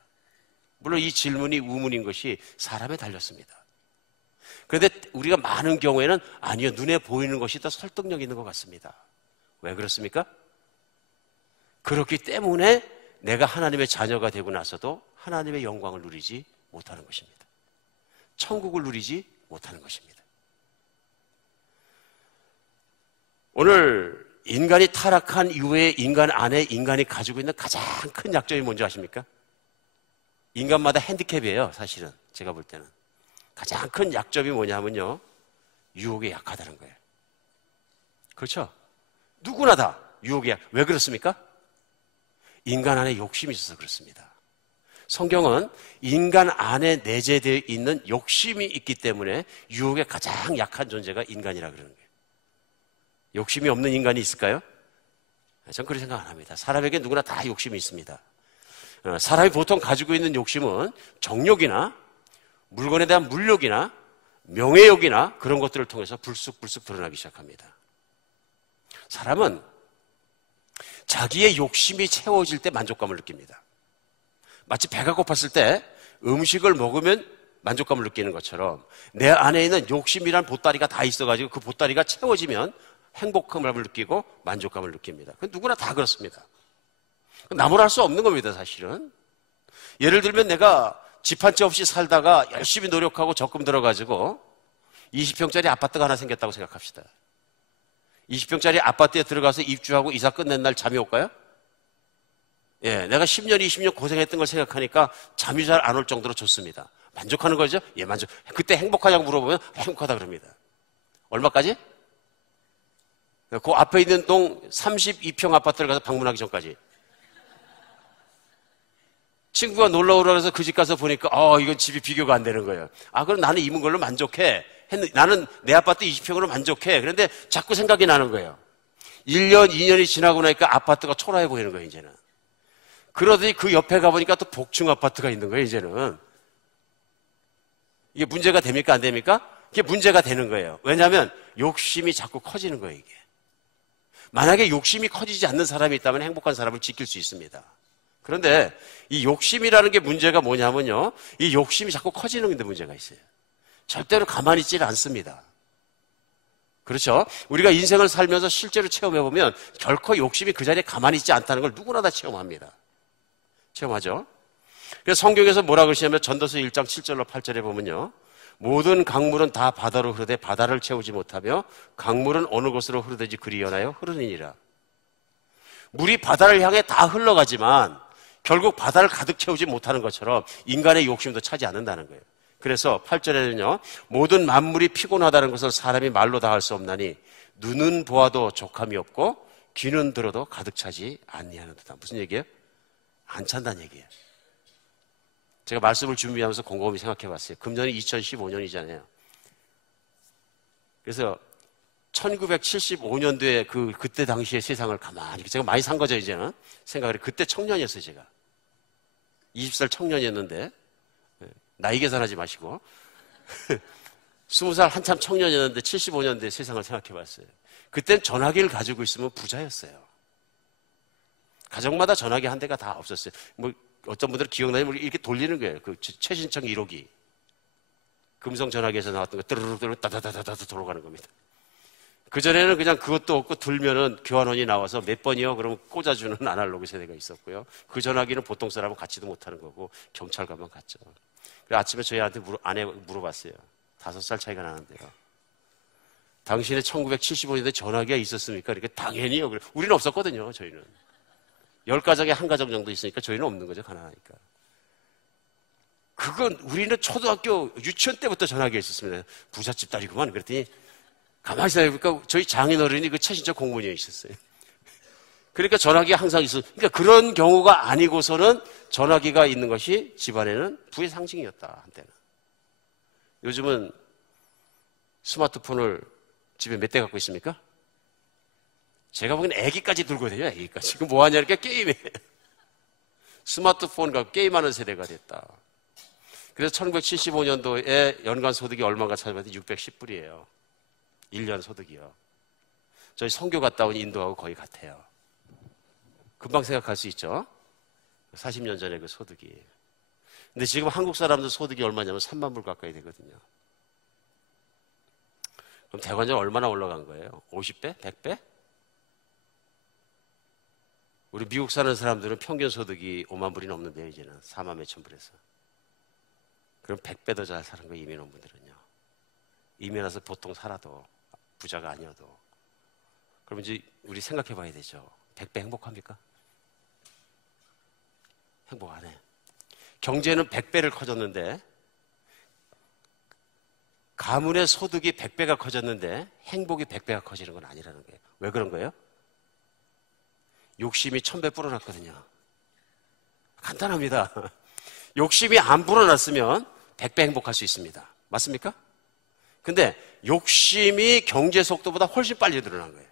물론 이 질문이 우문인 것이 사람에 달렸습니다. 그런데 우리가 많은 경우에는 아니요, 눈에 보이는 것이 더 설득력 있는 것 같습니다. 왜 그렇습니까? 그렇기 때문에 내가 하나님의 자녀가 되고 나서도 하나님의 영광을 누리지 못하는 것입니다. 천국을 누리지 못하는 것입니다. 오늘 인간이 타락한 이후에 인간 안에 인간이 가지고 있는 가장 큰 약점이 뭔지 아십니까? 인간마다 핸디캡이에요, 사실은. 제가 볼 때는. 가장 큰 약점이 뭐냐면요, 유혹에 약하다는 거예요. 그렇죠? 누구나 다 유혹에 왜 그렇습니까? 인간 안에 욕심이 있어서 그렇습니다. 성경은 인간 안에 내재되어 있는 욕심이 있기 때문에 유혹에 가장 약한 존재가 인간이라 그러는 거예요. 욕심이 없는 인간이 있을까요? 전 그렇게 생각 안 합니다. 사람에게 누구나 다 욕심이 있습니다. 사람이 보통 가지고 있는 욕심은 정욕이나 물건에 대한 물욕이나 명예욕이나 그런 것들을 통해서 불쑥불쑥 드러나기 시작합니다. 사람은 자기의 욕심이 채워질 때 만족감을 느낍니다. 마치 배가 고팠을 때 음식을 먹으면 만족감을 느끼는 것처럼 내 안에 있는 욕심이란 보따리가 다 있어가지고 그 보따리가 채워지면 행복감을 느끼고 만족감을 느낍니다. 누구나 다 그렇습니다. 나무랄 수 없는 겁니다, 사실은. 예를 들면 내가 집 한 채 없이 살다가 열심히 노력하고 적금 들어가지고 20평짜리 아파트가 하나 생겼다고 생각합시다. 20평짜리 아파트에 들어가서 입주하고 이사 끝낸 날 잠이 올까요? 예, 내가 10년, 20년 고생했던 걸 생각하니까 잠이 잘 안 올 정도로 좋습니다. 만족하는 거죠? 예, 만족. 그때 행복하냐고 물어보면 행복하다 그럽니다. 얼마까지? 그 앞에 있는 동 32평 아파트를 가서 방문하기 전까지. 친구가 놀러 오라 그래서 그 집 가서 보니까 이건 집이 비교가 안 되는 거예요. 그럼 나는 입은 걸로 만족해. 나는 내 아파트 20평으로 만족해. 그런데 자꾸 생각이 나는 거예요. 1년, 2년이 지나고 나니까 아파트가 초라해 보이는 거예요, 이제는. 그러더니 그 옆에 가보니까 또 복층 아파트가 있는 거예요, 이제는. 이게 문제가 됩니까, 안 됩니까? 이게 문제가 되는 거예요. 왜냐하면 욕심이 자꾸 커지는 거예요, 이게. 만약에 욕심이 커지지 않는 사람이 있다면 행복한 사람을 지킬 수 있습니다. 그런데 이 욕심이라는 게 문제가 뭐냐면요. 이 욕심이 자꾸 커지는 데 문제가 있어요. 절대로 가만히 있지는 않습니다. 그렇죠? 우리가 인생을 살면서 실제로 체험해보면 결코 욕심이 그 자리에 가만히 있지 않다는 걸 누구나 다 체험합니다. 체험하죠? 그래서 성경에서 뭐라 그러시냐면 전도서 1장 7절로 8절에 보면요. 모든 강물은 다 바다로 흐르되 바다를 채우지 못하며 강물은 어느 곳으로 흐르든지 그리하여 흐르느니라. 물이 바다를 향해 다 흘러가지만 결국 바다를 가득 채우지 못하는 것처럼 인간의 욕심도 차지 않는다는 거예요. 그래서 8절에는요. 모든 만물이 피곤하다는 것을 사람이 말로 다 할 수 없나니 눈은 보아도 족함이 없고 귀는 들어도 가득 차지 아니하는 듯한. 무슨 얘기예요? 안 찬다는 얘기예요. 제가 말씀을 준비하면서 곰곰이 생각해 봤어요. 금년이 2015년이잖아요. 그래서 1975년도에 그때 당시의 세상을 가만히, 제가 많이 산 거죠, 이제는. 생각을 해. 그때 청년이었어요, 제가. 20살 청년이었는데, 나이 계산하지 마시고. 20살 한참 청년이었는데 75년도에 세상을 생각해 봤어요. 그땐 전화기를 가지고 있으면 부자였어요. 가정마다 전화기 한 대가 다 없었어요. 어떤 분들은 기억나면 이렇게 돌리는 거예요. 그 최신청 1호기. 금성 전화기에서 나왔던 거 뜨르르르 따다다다다 돌아가는 겁니다. 그전에는 그냥 그것도 없고 들면은 교환원이 나와서 몇 번이요? 그러면 꽂아주는 아날로그 세대가 있었고요. 그 전화기는 보통 사람은 갖지도 못하는 거고 경찰 가면 갔죠. 그래서 아침에 저희한테 아내 물어봤어요. 5살 차이가 나는데요. 당신의 1975년대 전화기가 있었습니까? 이렇게 당연히요. 우리는 없었거든요, 저희는. 10가정에 한 가정 정도 있으니까 저희는 없는 거죠, 가난하니까. 그건 우리는 초등학교 유치원 때부터 전화기가 있었습니다. 부잣집 딸이구만. 그랬더니 가만히 생각해보니까 저희 장인어른이 그 최신청 공무원이 있었어요. 그러니까 전화기가 항상 있었어요. 그러니까 그런 경우가 아니고서는 전화기가 있는 것이 집안에는 부의 상징이었다, 한때는. 요즘은 스마트폰을 집에 몇 대 갖고 있습니까? 제가 보기엔 애기까지 들고 다녀요, 애기까지. 지금 뭐 하냐, 이렇게 게임해. 스마트폰 갖고 게임하는 세대가 됐다. 그래서 1975년도에 연간 소득이 얼마가 찾아봤더니 610불이에요. 1년 소득이요. 저희 선교 갔다 온 인도하고 거의 같아요. 금방 생각할 수 있죠? 40년 전에 그 소득이. 근데 지금 한국 사람들 소득이 얼마냐면 3만 불 가까이 되거든요. 그럼 대관절 얼마나 올라간 거예요? 50배? 100배? 우리 미국 사는 사람들은 평균 소득이 5만 불이 넘는데요, 이제는. 4만 몇천 불에서. 그럼 100배 더 잘 사는 거예요, 이민 온 분들은요. 이민 와서 보통 살아도, 부자가 아니어도. 그럼 이제 우리 생각해 봐야 되죠. 100배 행복합니까? 행복 안 해. 경제는 100배를 커졌는데, 가문의 소득이 100배가 커졌는데, 행복이 100배가 커지는 건 아니라는 거예요. 왜 그런 거예요? 욕심이 1000배 불어났거든요. 간단합니다. 욕심이 안 불어났으면 100배 행복할 수 있습니다. 맞습니까? 근데 욕심이 경제 속도보다 훨씬 빨리 늘어난 거예요.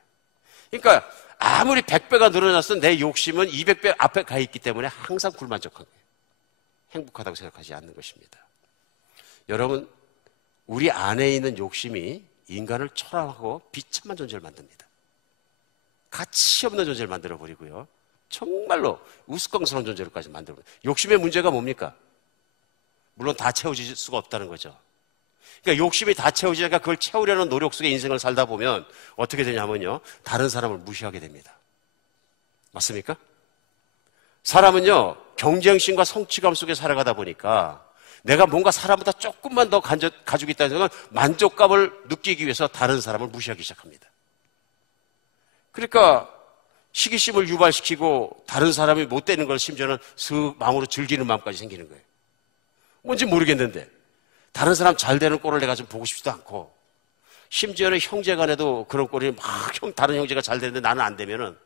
그러니까 아무리 100배가 늘어났어도 내 욕심은 200배 앞에 가 있기 때문에 항상 불만족한 거예요. 행복하다고 생각하지 않는 것입니다. 여러분, 우리 안에 있는 욕심이 인간을 초라하고 비참한 존재를 만듭니다. 가치 없는 존재를 만들어버리고요. 정말로 우스꽝스러운 존재로까지 만들어버려요. 욕심의 문제가 뭡니까? 물론 다 채워질 수가 없다는 거죠. 그러니까 욕심이 다 채워지니까 그걸 채우려는 노력 속에 인생을 살다 보면 어떻게 되냐면요, 다른 사람을 무시하게 됩니다. 맞습니까? 사람은요, 경쟁심과 성취감 속에 살아가다 보니까 내가 뭔가 사람보다 조금만 더 가지고 있다는 생각은 만족감을 느끼기 위해서 다른 사람을 무시하기 시작합니다. 그러니까 시기심을 유발시키고 다른 사람이 못 되는 걸 심지어는 슥 마음으로 즐기는 마음까지 생기는 거예요. 뭔지 모르겠는데 다른 사람 잘 되는 꼴을 내가 좀 보고 싶지도 않고, 심지어는 형제 간에도 그런 꼴이 막 다른 형제가 잘 되는데 나는 안 되면은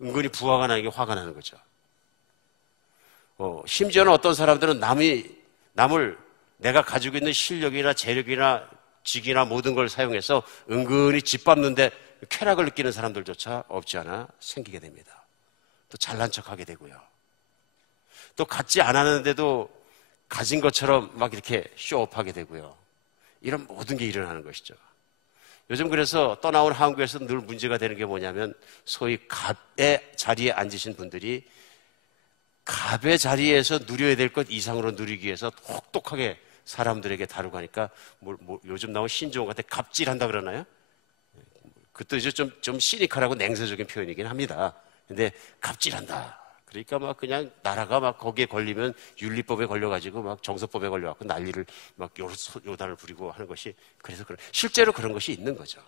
은근히 부하가 나에게 화가 나는 거죠. 심지어는 어떤 사람들은 남을 내가 가지고 있는 실력이나 재력이나 직이나 모든 걸 사용해서 은근히 짓밟는데 쾌락을 느끼는 사람들조차 없지 않아 생기게 됩니다. 또 잘난 척하게 되고요. 또 갖지 않았는데도 가진 것처럼 막 이렇게 쇼업하게 되고요. 이런 모든 게 일어나는 것이죠. 요즘 그래서 떠나온 한국에서 늘 문제가 되는 게 뭐냐면, 소위 갑의 자리에 앉으신 분들이 갑의 자리에서 누려야 될 것 이상으로 누리기 위해서 혹독하게 사람들에게 다루고 하니까 요즘 나온 신조어 같아 갑질한다 그러나요? 그것도 이제 좀 시니컬하고 냉소적인 표현이긴 합니다. 근데 갑질한다. 그러니까 막 그냥 나라가 막 거기에 걸리면 윤리법에 걸려가지고 막 정서법에 걸려갖고 난리를 막 요단을 부리고 하는 것이, 그래서 실제로 그런 것이 있는 거죠.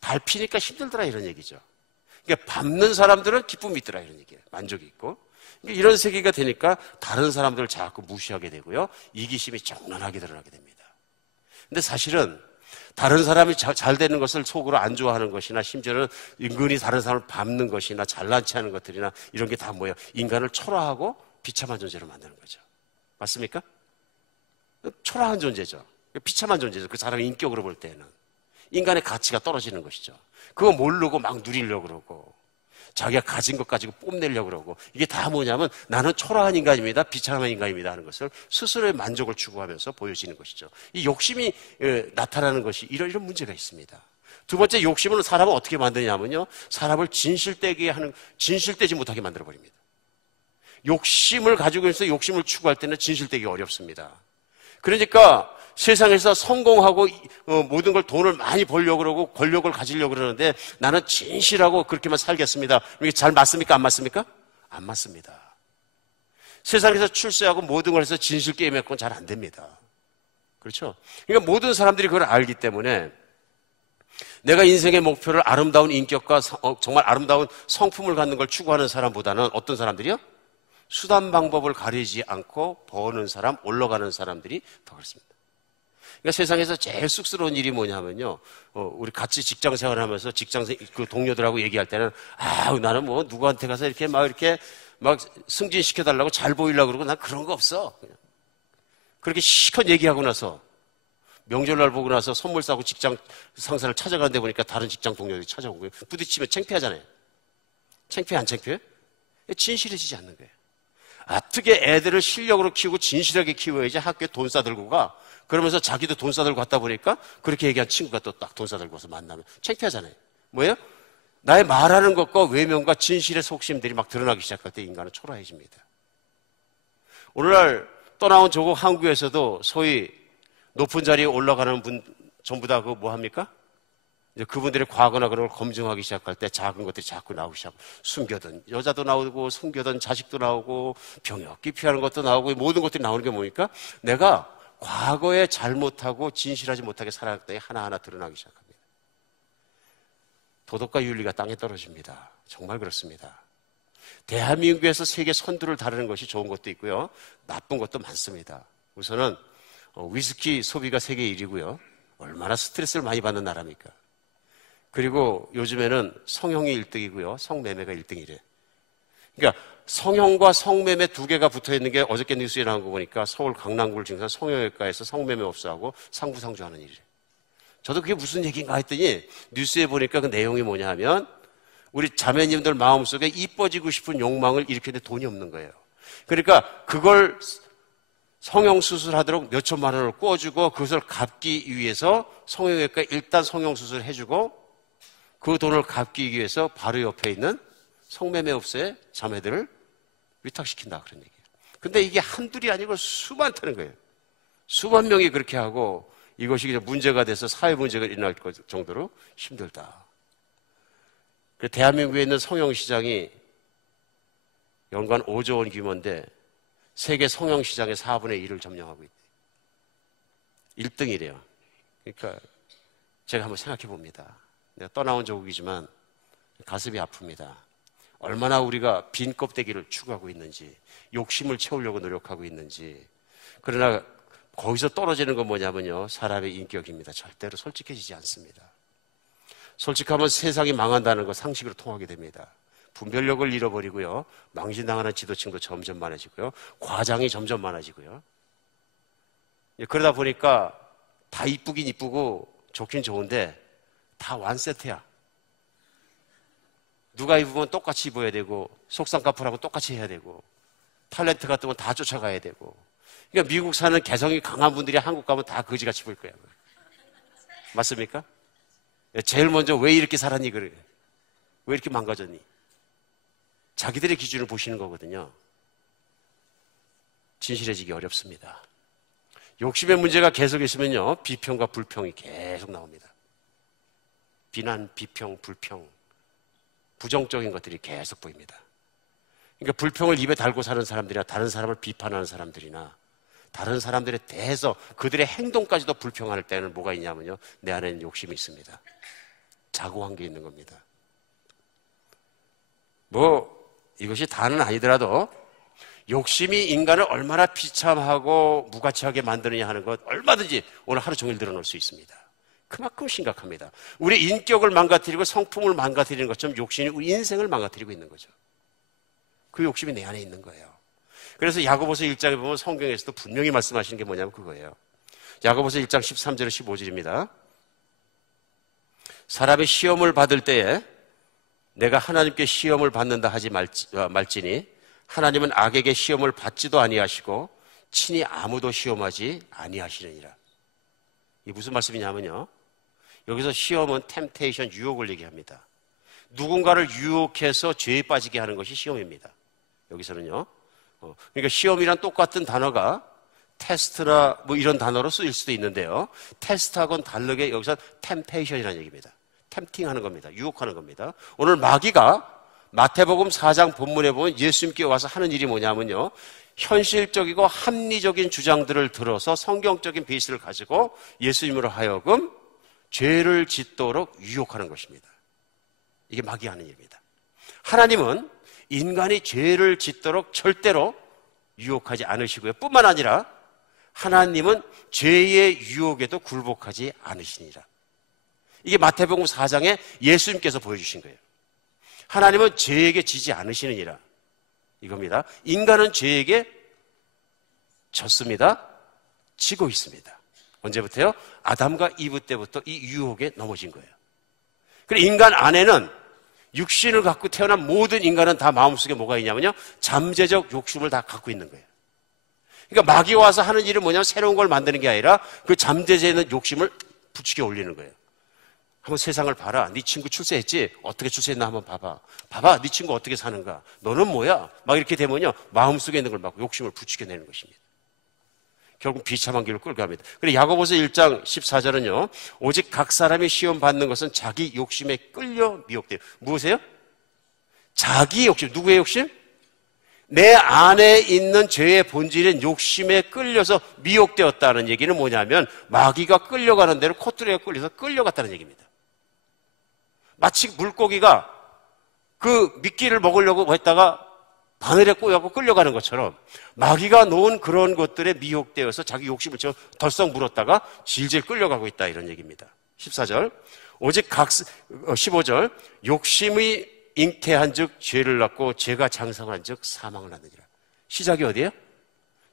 밟히니까 힘들더라 이런 얘기죠. 그러니까 밟는 사람들은 기쁨이 있더라 이런 얘기예요. 만족이 있고. 이런 세계가 되니까 다른 사람들을 자꾸 무시하게 되고요. 이기심이 적나라하게 드러나게 됩니다. 근데 사실은 다른 사람이 잘 되는 것을 속으로 안 좋아하는 것이나, 심지어는 은근히 다른 사람을 밟는 것이나 잘난 체 하는 것들이나, 이런 게 다 뭐예요? 인간을 초라하고 비참한 존재로 만드는 거죠. 맞습니까? 초라한 존재죠. 비참한 존재죠. 그 사람의 인격으로 볼 때는 인간의 가치가 떨어지는 것이죠. 그거 모르고 막 누리려고 그러고 자기가 가진 것 가지고 뽐내려고 그러고, 이게 다 뭐냐면 나는 초라한 인간입니다, 비참한 인간입니다 하는 것을 스스로의 만족을 추구하면서 보여지는 것이죠. 이 욕심이 나타나는 것이 이런 문제가 있습니다. 두 번째, 욕심은 사람을 어떻게 만드냐면요, 사람을 진실되지 못하게 만들어버립니다. 욕심을 가지고 있어서 욕심을 추구할 때는 진실되기 어렵습니다. 그러니까 세상에서 성공하고 모든 걸 돈을 많이 벌려고 그러고 권력을 가지려고 그러는데, 나는 진실하고 그렇게만 살겠습니다. 이게 잘 맞습니까? 안 맞습니까? 안 맞습니다. 세상에서 출세하고 모든 걸 해서 진실 게임에 건 잘 안 됩니다. 그렇죠? 그러니까 모든 사람들이 그걸 알기 때문에 내가 인생의 목표를 아름다운 인격과 정말 아름다운 성품을 갖는 걸 추구하는 사람보다는 어떤 사람들이요? 수단 방법을 가리지 않고 버는 사람, 올라가는 사람들이 더 그렇습니다. 그러니까 세상에서 제일 쑥스러운 일이 뭐냐면요, 우리 같이 직장 생활하면서 그 동료들하고 얘기할 때는, 나는 뭐 누구한테 가서 이렇게 막 승진시켜달라고 잘 보이려고 그러고 난 그런 거 없어. 그렇게 시컷 얘기하고 나서 명절날 보고 나서 선물 싸고 직장 상사를 찾아가는데 보니까 다른 직장 동료들이 찾아오고요. 부딪히면 창피하잖아요. 창피해 안 창피해? 진실해지지 않는 거예요. 어떻게 애들을 실력으로 키우고 진실하게 키워야지 학교에 돈 싸들고 가. 그러면서 자기도 돈 싸들고 갔다 보니까 그렇게 얘기한 친구가 또 딱 돈 싸들고 와서 만나면 창피하잖아요. 뭐예요? 나의 말하는 것과 외면과 진실의 속심들이 막 드러나기 시작할 때 인간은 초라해집니다. 오늘날 떠나온 조국 한국에서도 소위 높은 자리에 올라가는 분 전부 다 그거 뭐 합니까? 이제 그분들의 과거나 그런 걸 검증하기 시작할 때 작은 것들이 자꾸 나오기 시작하고, 숨겨둔 여자도 나오고 숨겨둔 자식도 나오고 병역 기피하는 것도 나오고, 모든 것들이 나오는 게 뭡니까? 내가 과거에 잘못하고 진실하지 못하게 살아갔더니 하나하나 드러나기 시작합니다. 도덕과 윤리가 땅에 떨어집니다. 정말 그렇습니다. 대한민국에서 세계 선두를 다루는 것이 좋은 것도 있고요, 나쁜 것도 많습니다. 우선은 위스키 소비가 세계 1위고요. 얼마나 스트레스를 많이 받는 나라입니까? 그리고 요즘에는 성형이 1등이고요. 성매매가 1등이래. 그러니까 성형과 성매매 두 개가 붙어 있는 게 어저께 뉴스에 나온 거 보니까 서울 강남구를 중심으로 성형외과에서 성매매 없애하고 상부상조하는 일이래요. 저도 그게 무슨 얘기인가 했더니 뉴스에 보니까 그 내용이 뭐냐 하면 우리 자매님들 마음속에 이뻐지고 싶은 욕망을 일으키는데 돈이 없는 거예요. 그러니까 그걸 성형수술하도록 몇 천만 원을 꿔주고 그것을 갚기 위해서 성형외과에 일단 성형수술을 해주고 그 돈을 갚기 위해서 바로 옆에 있는 성매매업소의 자매들을 위탁시킨다 그런 얘기예요. 근데 이게 한둘이 아니고 수많다는 거예요. 수만 명이 그렇게 하고 이것이 문제가 돼서 사회 문제가 일어날 정도로 힘들다. 대한민국에 있는 성형시장이 연간 5조 원 규모인데 세계 성형시장의 4분의 1을 점령하고 있대요. 1등이래요. 그러니까 제가 한번 생각해 봅니다. 내가 떠나온 조국이지만 가슴이 아픕니다. 얼마나 우리가 빈 껍데기를 추구하고 있는지, 욕심을 채우려고 노력하고 있는지. 그러나 거기서 떨어지는 건 뭐냐면요, 사람의 인격입니다. 절대로 솔직해지지 않습니다. 솔직하면 세상이 망한다는 거 상식으로 통하게 됩니다. 분별력을 잃어버리고요, 망신당하는 지도층도 점점 많아지고요, 과장이 점점 많아지고요. 그러다 보니까 다 이쁘긴 이쁘고 좋긴 좋은데 다 완세트야. 누가 입으면 똑같이 입어야 되고 속상 카풀하고 똑같이 해야 되고 탤런트 같은 건 다 쫓아가야 되고. 그러니까 미국 사는 개성이 강한 분들이 한국 가면 다 거지같이 보일 거야. 맞습니까? 제일 먼저 왜 이렇게 살았니 그래? 왜 이렇게 망가졌니? 자기들의 기준을 보시는 거거든요. 진실해지기 어렵습니다. 욕심의 문제가 계속 있으면요, 비평과 불평이 계속 나옵니다. 비난, 비평, 불평, 부정적인 것들이 계속 보입니다. 그러니까 불평을 입에 달고 사는 사람들이나 다른 사람을 비판하는 사람들이나 다른 사람들에 대해서 그들의 행동까지도 불평할 때는 뭐가 있냐면요, 내 안에는 욕심이 있습니다. 자고한 게 있는 겁니다. 이것이 다는 아니더라도 욕심이 인간을 얼마나 비참하고 무가치하게 만드느냐 하는 것 얼마든지 오늘 하루 종일 드러낼 수 있습니다. 그만큼 심각합니다. 우리 인격을 망가뜨리고 성품을 망가뜨리는 것처럼 욕심이 우리 인생을 망가뜨리고 있는 거죠. 그 욕심이 내 안에 있는 거예요. 그래서 야고보서 1장에 보면 성경에서도 분명히 말씀하시는 게 뭐냐면 그거예요. 야고보서 1장 13절 15절입니다. 사람이 시험을 받을 때에 내가 하나님께 시험을 받는다 하지 말지니 하나님은 악에게 시험을 받지도 아니하시고 친히 아무도 시험하지 아니하시느니라. 이게 무슨 말씀이냐면요, 여기서 시험은 템테이션, 유혹을 얘기합니다. 누군가를 유혹해서 죄에 빠지게 하는 것이 시험입니다. 여기서는요. 그러니까 시험이란 똑같은 단어가 테스트나 이런 단어로 쓰일 수도 있는데요, 테스트하고는 다르게 여기서 템테이션이라는 얘기입니다. 템팅하는 겁니다. 유혹하는 겁니다. 오늘 마귀가 마태복음 4장 본문에 보면 예수님께 와서 하는 일이 뭐냐면요, 현실적이고 합리적인 주장들을 들어서 성경적인 베이스를 가지고 예수님으로 하여금 죄를 짓도록 유혹하는 것입니다. 이게 마귀 하는 일입니다. 하나님은 인간이 죄를 짓도록 절대로 유혹하지 않으시고요, 뿐만 아니라 하나님은 죄의 유혹에도 굴복하지 않으시니라. 이게 마태복음 4장에 예수님께서 보여주신 거예요. 하나님은 죄에게 지지 않으시느니라 이겁니다. 인간은 죄에게 졌습니다. 지고 있습니다. 언제부터요? 아담과 이브 때부터 이 유혹에 넘어진 거예요. 그리고 인간 안에는 육신을 갖고 태어난 모든 인간은 다 마음속에 뭐가 있냐면요, 잠재적 욕심을 다 갖고 있는 거예요. 그러니까 마귀가 와서 하는 일은 뭐냐면 새로운 걸 만드는 게 아니라 그 잠재져 있는 욕심을 부추겨 올리는 거예요. 한번 세상을 봐라. 네 친구 출세했지? 어떻게 출세했나 한번 봐봐. 봐봐, 네 친구 어떻게 사는가? 너는 뭐야? 막 이렇게 되면요, 마음속에 있는 걸 막 욕심을 부추겨내는 것입니다. 결국 비참한 길을 끌고 갑니다. 그리고 야고보서 1장 14절은요, 오직 각 사람이 시험 받는 것은 자기 욕심에 끌려 미혹돼요. 무엇이에요? 자기 욕심. 누구의 욕심? 내 안에 있는 죄의 본질인 욕심에 끌려서 미혹되었다는 얘기는 뭐냐면 마귀가 끌려가는 대로 코뚜레가 끌려서 끌려갔다는 얘기입니다. 마치 물고기가 그 미끼를 먹으려고 했다가 바늘에 꼬여갖고 끌려가는 것처럼 마귀가 놓은 그런 것들에 미혹되어서 자기 욕심을 덜썩 물었다가 질질 끌려가고 있다, 이런 얘기입니다. 14절 오직 15절 욕심이 잉태한 즉 죄를 낳고 죄가 장성한 즉 사망을 낳느니라. 시작이 어디예요?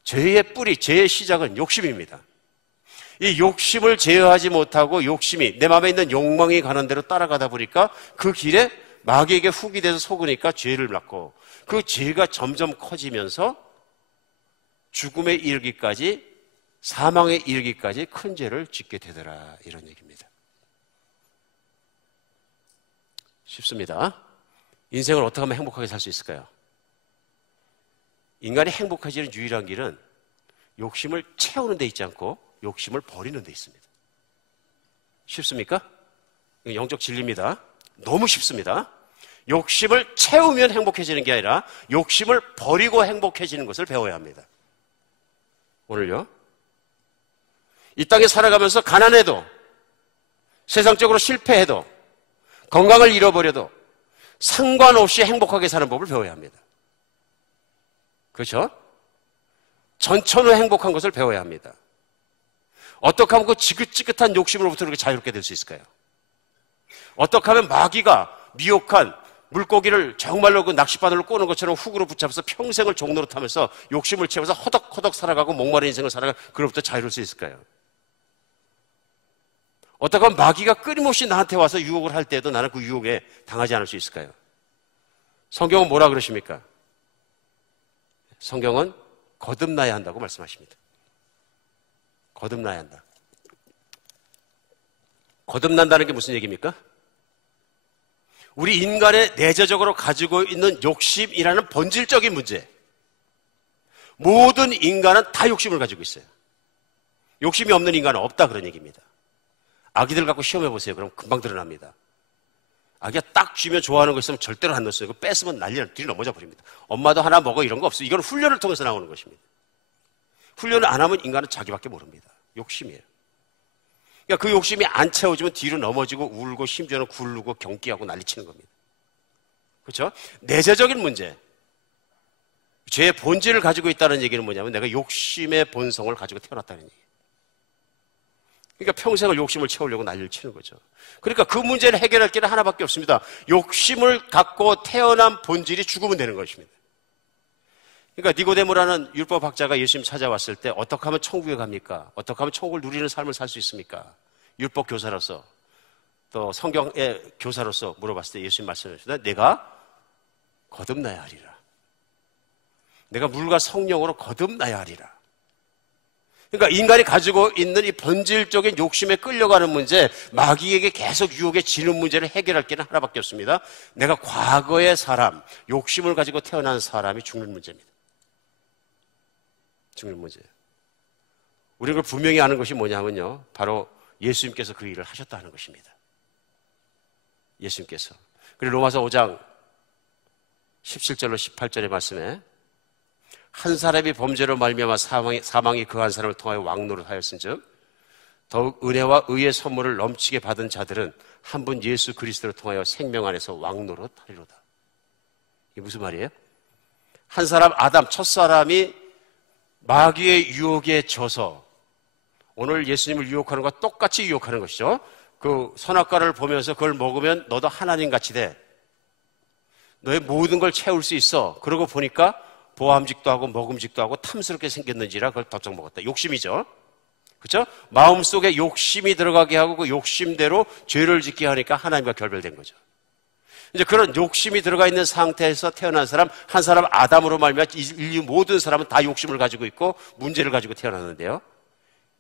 죄의 뿌리, 죄의 시작은 욕심입니다. 이 욕심을 제어하지 못하고 욕심이 내 마음에 있는 욕망이 가는 대로 따라가다 보니까 그 길에 마귀에게 훅이 돼서 속으니까 죄를 낳고 그 죄가 점점 커지면서 죽음에 이르기까지, 사망에 이르기까지 큰 죄를 짓게 되더라, 이런 얘기입니다. 쉽습니다. 인생을 어떻게 하면 행복하게 살 수 있을까요? 인간이 행복해지는 유일한 길은 욕심을 채우는 데 있지 않고 욕심을 버리는 데 있습니다. 쉽습니까? 이건 영적 진리입니다. 너무 쉽습니다. 욕심을 채우면 행복해지는 게 아니라 욕심을 버리고 행복해지는 것을 배워야 합니다. 오늘요, 이 땅에 살아가면서 가난해도, 세상적으로 실패해도, 건강을 잃어버려도 상관없이 행복하게 사는 법을 배워야 합니다. 그렇죠? 전천후 행복한 것을 배워야 합니다. 어떻게 하면 그 지긋지긋한 욕심으로부터 그렇게 자유롭게 될 수 있을까요? 어떻게 하면 마귀가 미혹한 물고기를 정말로 그 낚싯바늘로 꼬는 것처럼 훅으로 붙잡아서 평생을 종로로 타면서 욕심을 채워서 허덕허덕 살아가고 목마른 인생을 살아가고 그로부터 자유로울 수 있을까요? 어떻게 하면 마귀가 끊임없이 나한테 와서 유혹을 할 때도 나는 그 유혹에 당하지 않을 수 있을까요? 성경은 뭐라 그러십니까? 성경은 거듭나야 한다고 말씀하십니다. 거듭나야 한다. 거듭난다는 게 무슨 얘기입니까? 우리 인간의 내재적으로 가지고 있는 욕심이라는 본질적인 문제. 모든 인간은 다 욕심을 가지고 있어요. 욕심이 없는 인간은 없다, 그런 얘기입니다. 아기들 갖고 시험해 보세요. 그럼 금방 드러납니다. 아기가 딱 쥐면 좋아하는 거 있으면 절대로 안 넣었어요. 그거 뺏으면 난리를 뒤로 넘어져 버립니다. 엄마도 하나 먹어, 이런 거 없어요. 이건 훈련을 통해서 나오는 것입니다. 훈련을 안 하면 인간은 자기밖에 모릅니다. 욕심이에요. 그러니까 그 욕심이 안 채워지면 뒤로 넘어지고 울고 심지어는 굴르고 경기하고 난리치는 겁니다. 그렇죠? 내재적인 문제, 죄의 본질을 가지고 있다는 얘기는 뭐냐면 내가 욕심의 본성을 가지고 태어났다는 얘기예요. 그러니까 평생을 욕심을 채우려고 난리를 치는 거죠. 그러니까 그 문제를 해결할 길은 하나밖에 없습니다. 욕심을 갖고 태어난 본질이 죽으면 되는 것입니다. 그러니까 니고데모라는 율법학자가 예수님 찾아왔을 때 어떻게 하면 천국에 갑니까? 어떻게 하면 천국을 누리는 삶을 살 수 있습니까? 율법 교사로서 또 성경의 교사로서 물어봤을 때 예수님 말씀하셨습니다. 내가 거듭나야 하리라. 내가 물과 성령으로 거듭나야 하리라. 그러니까 인간이 가지고 있는 이 본질적인 욕심에 끌려가는 문제, 마귀에게 계속 유혹에 지는 문제를 해결할 길은 하나밖에 없습니다. 내가 과거의 사람, 욕심을 가지고 태어난 사람이 죽는 문제입니다. 죽는 문제예요. 우리가 분명히 아는 것이 뭐냐면요, 바로 예수님께서 그 일을 하셨다는 것입니다. 예수님께서. 그리고 로마서 5장 17절로 18절의 말씀에 한 사람이 범죄로 말미암아 사망이 그 한 사람을 통하여 왕노릇하였은즉 더욱 은혜와 의의 선물을 넘치게 받은 자들은 한 분 예수 그리스도를 통하여 생명 안에서 왕노릇하리로다. 이게 무슨 말이에요? 한 사람 아담 첫사람이 마귀의 유혹에 져서 오늘 예수님을 유혹하는 것과 똑같이 유혹하는 것이죠. 그 선악과를 보면서 그걸 먹으면 너도 하나님같이 돼. 너의 모든 걸 채울 수 있어. 그러고 보니까 보암직도 하고 먹음직도 하고 탐스럽게 생겼는지라 그걸 덥석 먹었다. 욕심이죠. 그렇죠? 마음속에 욕심이 들어가게 하고 그 욕심대로 죄를 짓게 하니까 하나님과 결별된 거죠. 이제 그런 욕심이 들어가 있는 상태에서 태어난 사람, 한 사람 아담으로 말미암아 인류 모든 사람은 다 욕심을 가지고 있고 문제를 가지고 태어났는데요.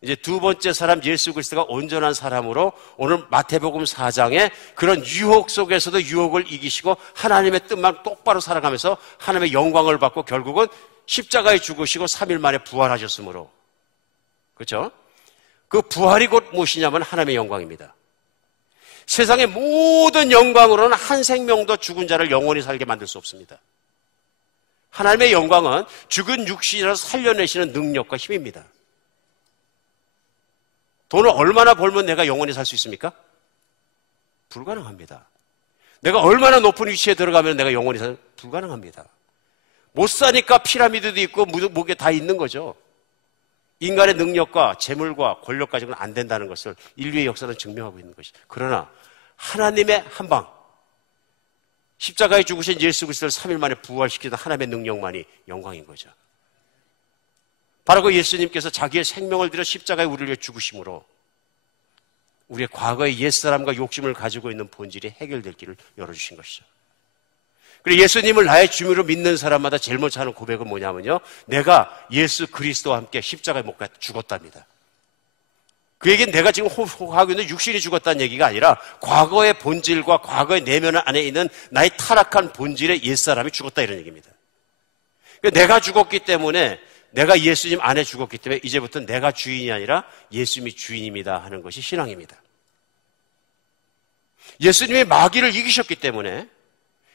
이제 두 번째 사람 예수 그리스도가 온전한 사람으로 오늘 마태복음 4장에 그런 유혹 속에서도 유혹을 이기시고 하나님의 뜻만 똑바로 살아가면서 하나님의 영광을 받고 결국은 십자가에 죽으시고 3일 만에 부활하셨으므로, 그렇죠? 그 부활이 곧 무엇이냐면 하나님의 영광입니다. 세상의 모든 영광으로는 한 생명도 죽은 자를 영원히 살게 만들 수 없습니다. 하나님의 영광은 죽은 육신이라도 살려내시는 능력과 힘입니다. 돈을 얼마나 벌면 내가 영원히 살 수 있습니까? 불가능합니다. 내가 얼마나 높은 위치에 들어가면 내가 영원히 불가능합니다. 못 사니까 피라미드도 있고 목에 다 있는 거죠. 인간의 능력과 재물과 권력 가지고는 안 된다는 것을 인류의 역사는 증명하고 있는 것이죠. 그러나 하나님의 한방, 십자가에 죽으신 예수 그리스도를 3일 만에 부활시키는 하나님의 능력만이 영광인 거죠. 바로 그 예수님께서 자기의 생명을 들여 십자가에 우리를 위해 죽으심으로 우리의 과거의 옛사람과 욕심을 가지고 있는 본질이 해결될 길을 열어주신 것이죠. 그리고 예수님을 나의 주님으로 믿는 사람마다 제일 먼저 하는 고백은 뭐냐면요, 내가 예수 그리스도와 함께 십자가에 못 가 죽었답니다. 그 얘기는 내가 지금 하고 있는 육신이 죽었다는 얘기가 아니라 과거의 본질과 과거의 내면 안에 있는 나의 타락한 본질의 옛사람이 죽었다, 이런 얘기입니다. 그러니까 내가 죽었기 때문에, 내가 예수님 안에 죽었기 때문에 이제부터 내가 주인이 아니라 예수님이 주인입니다 하는 것이 신앙입니다. 예수님이 마귀를 이기셨기 때문에,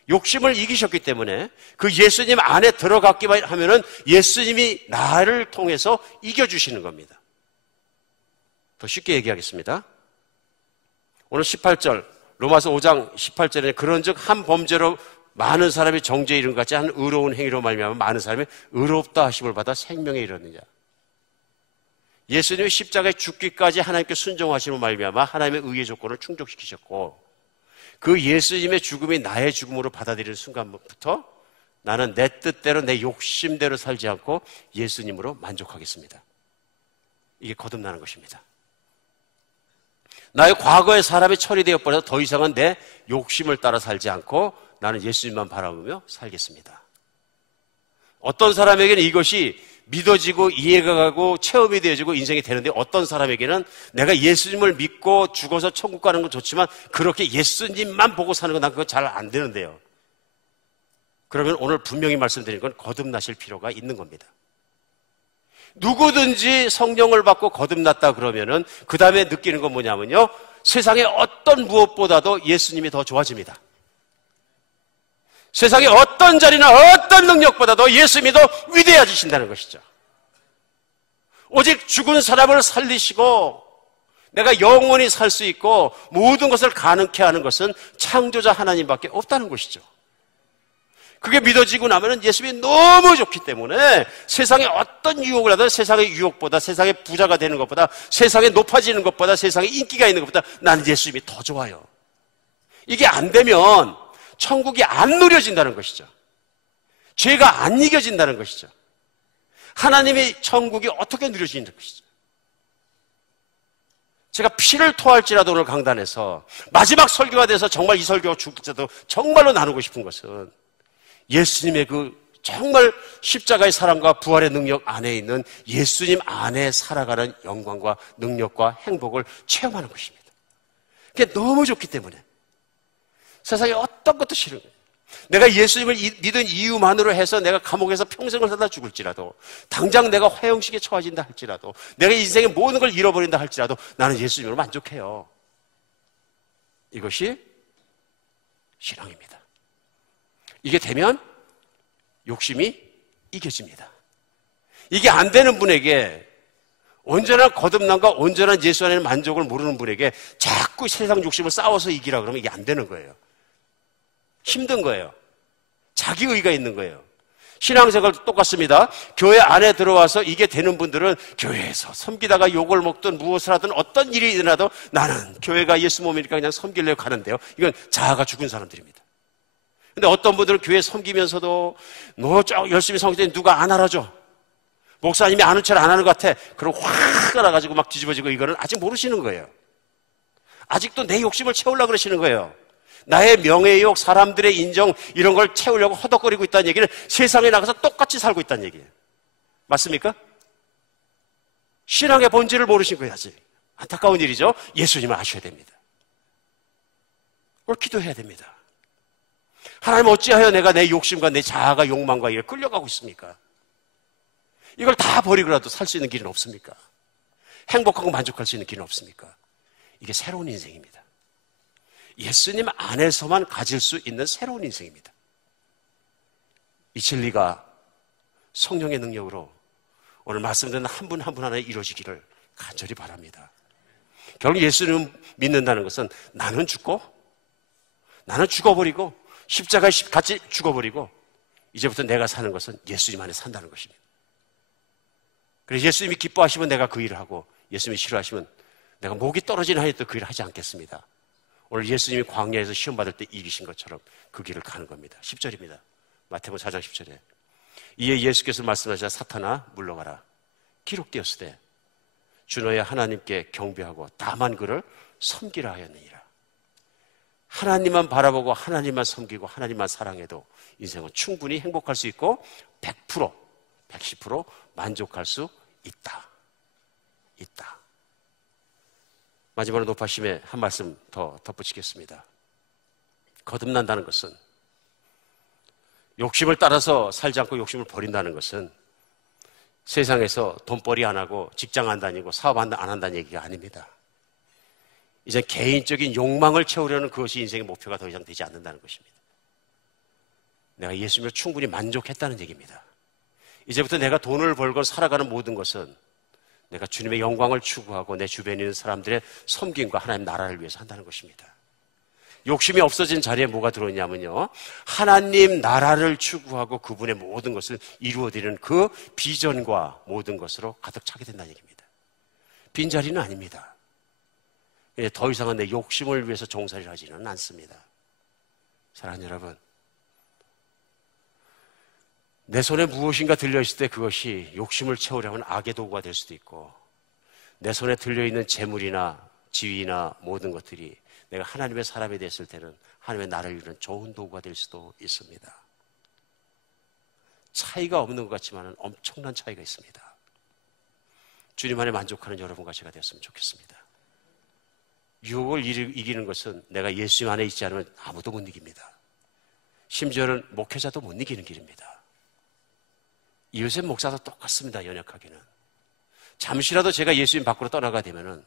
욕심을 이기셨기 때문에 그 예수님 안에 들어갔기만 하면은 예수님이 나를 통해서 이겨주시는 겁니다. 더 쉽게 얘기하겠습니다. 오늘 18절, 로마서 5장 18절에 그런즉 한 범죄로 많은 사람이 정죄에 이른 것 같이 한 의로운 행위로 말미암아 많은 사람이 의롭다 하심을 받아 생명에 이르느냐. 예수님이 십자가에 죽기까지 하나님께 순종하심을 말미암아 하나님의 의의 조건을 충족시키셨고, 그 예수님의 죽음이 나의 죽음으로 받아들이는 순간부터 나는 내 뜻대로 내 욕심대로 살지 않고 예수님으로 만족하겠습니다. 이게 거듭나는 것입니다. 나의 과거의 사람이 처리되어 버려서 더 이상은 내 욕심을 따라 살지 않고 나는 예수님만 바라보며 살겠습니다. 어떤 사람에게는 이것이 믿어지고 이해가 가고 체험이 되어지고 인생이 되는데, 어떤 사람에게는 내가 예수님을 믿고 죽어서 천국 가는 건 좋지만 그렇게 예수님만 보고 사는 건 난 그거 잘 안 되는데요. 그러면 오늘 분명히 말씀드린 건 거듭나실 필요가 있는 겁니다. 누구든지 성령을 받고 거듭났다 그러면은 그 다음에 느끼는 건 뭐냐면요, 세상의 어떤 무엇보다도 예수님이 더 좋아집니다. 세상의 어떤 자리나 어떤 능력보다도 예수님이 더 위대해지신다는 것이죠. 오직 죽은 사람을 살리시고 내가 영원히 살 수 있고 모든 것을 가능케 하는 것은 창조자 하나님밖에 없다는 것이죠. 그게 믿어지고 나면 예수님이 너무 좋기 때문에 세상의 어떤 유혹을 하든, 세상의 유혹보다, 세상의 부자가 되는 것보다, 세상에 높아지는 것보다, 세상에 인기가 있는 것보다 나는 예수님이 더 좋아요. 이게 안 되면 천국이 안 누려진다는 것이죠. 죄가 안 이겨진다는 것이죠. 하나님의 천국이 어떻게 누려지는 것이죠. 제가 피를 토할지라도 오늘 강단에서 마지막 설교가 돼서 정말 이 설교가 죽을지라도 정말로 나누고 싶은 것은 예수님의 그 정말 십자가의 사랑과 부활의 능력 안에 있는 예수님 안에 살아가는 영광과 능력과 행복을 체험하는 것입니다. 그게 너무 좋기 때문에 세상에 어떤 것도 싫은 거예요. 내가 예수님을 믿은 이유만으로 해서 내가 감옥에서 평생을 살다 죽을지라도, 당장 내가 화형식에 처해진다 할지라도, 내가 인생의 모든 걸 잃어버린다 할지라도 나는 예수님으로 만족해요. 이것이 신앙입니다. 이게 되면 욕심이 이겨집니다. 이게 안 되는 분에게, 온전한 거듭남과 온전한 예수 안에는 만족을 모르는 분에게 자꾸 세상 욕심을 싸워서 이기라 그러면 이게 안 되는 거예요. 힘든 거예요. 자기 의가 있는 거예요. 신앙생활도 똑같습니다. 교회 안에 들어와서 이게 되는 분들은 교회에서 섬기다가 욕을 먹든 무엇을 하든 어떤 일이 일어나도 나는 교회가 예수 몸이니까 그냥 섬기려고 가는데요. 이건 자아가 죽은 사람들입니다. 근데 어떤 분들은 교회 섬기면서도 너 열심히 섬기더니 누가 안 알아줘. 목사님이 아는 척 안 하는 것 같아. 그럼 확 알아가지고 막 뒤집어지고, 이거는 아직 모르시는 거예요. 아직도 내 욕심을 채우려고 그러시는 거예요. 나의 명예욕, 사람들의 인정, 이런 걸 채우려고 허덕거리고 있다는 얘기는 세상에 나가서 똑같이 살고 있다는 얘기예요. 맞습니까? 신앙의 본질을 모르신 거예요, 아직. 안타까운 일이죠. 예수님을 아셔야 됩니다. 그걸 기도해야 됩니다. 하나님, 어찌하여 내가 내 욕심과 내 자아가 욕망과 이를 끌려가고 있습니까? 이걸 다 버리고라도 살 수 있는 길은 없습니까? 행복하고 만족할 수 있는 길은 없습니까? 이게 새로운 인생입니다. 예수님 안에서만 가질 수 있는 새로운 인생입니다. 이 진리가 성령의 능력으로 오늘 말씀드린 한 분 한 분 하나에 이루어지기를 간절히 바랍니다. 결국 예수님 믿는다는 것은 나는 죽고, 나는 죽어버리고, 십자가에 같이 죽어버리고, 이제부터 내가 사는 것은 예수님 안에 산다는 것입니다. 그래서 예수님이 기뻐하시면 내가 그 일을 하고, 예수님이 싫어하시면 내가 목이 떨어지는 한이 또 그 일을 하지 않겠습니다. 오늘 예수님이 광야에서 시험 받을 때 이기신 것처럼 그 길을 가는 겁니다. 10절입니다. 마태복음 4장 10절에 이에 예수께서 말씀하시자 사탄아 물러가라. 기록되었으되 주 너의 하나님께 경배하고 다만 그를 섬기라 하였느니라. 하나님만 바라보고 하나님만 섬기고 하나님만 사랑해도 인생은 충분히 행복할 수 있고 100%, 110% 만족할 수 있다. 마지막으로 높아심에 한 말씀 더 덧붙이겠습니다. 거듭난다는 것은, 욕심을 따라서 살지 않고 욕심을 버린다는 것은 세상에서 돈벌이 안 하고 직장 안 다니고 사업 안 한다는 얘기가 아닙니다. 이제 개인적인 욕망을 채우려는 그것이 인생의 목표가 더 이상 되지 않는다는 것입니다. 내가 예수님을 충분히 만족했다는 얘기입니다. 이제부터 내가 돈을 벌고 살아가는 모든 것은 내가 주님의 영광을 추구하고 내 주변에 있는 사람들의 섬김과 하나님 나라를 위해서 한다는 것입니다. 욕심이 없어진 자리에 뭐가 들어있냐면요, 하나님 나라를 추구하고 그분의 모든 것을 이루어드리는 그 비전과 모든 것으로 가득 차게 된다는 얘기입니다. 빈자리는 아닙니다. 더 이상은 내 욕심을 위해서 종살이를 하지는 않습니다. 사랑하는 여러분, 내 손에 무엇인가 들려있을 때 그것이 욕심을 채우려면 악의 도구가 될 수도 있고, 내 손에 들려있는 재물이나 지위나 모든 것들이 내가 하나님의 사람이 됐을 때는 하나님의 나라를 이루는 좋은 도구가 될 수도 있습니다. 차이가 없는 것 같지만 엄청난 차이가 있습니다. 주님 안에 만족하는 여러분과 제가 되었으면 좋겠습니다. 유혹을 이기는 것은 내가 예수님 안에 있지 않으면 아무도 못 이깁니다. 심지어는 목회자도 못 이기는 길입니다. 이웃의 목사도 똑같습니다. 연약하기는. 잠시라도 제가 예수님 밖으로 떠나가 되면은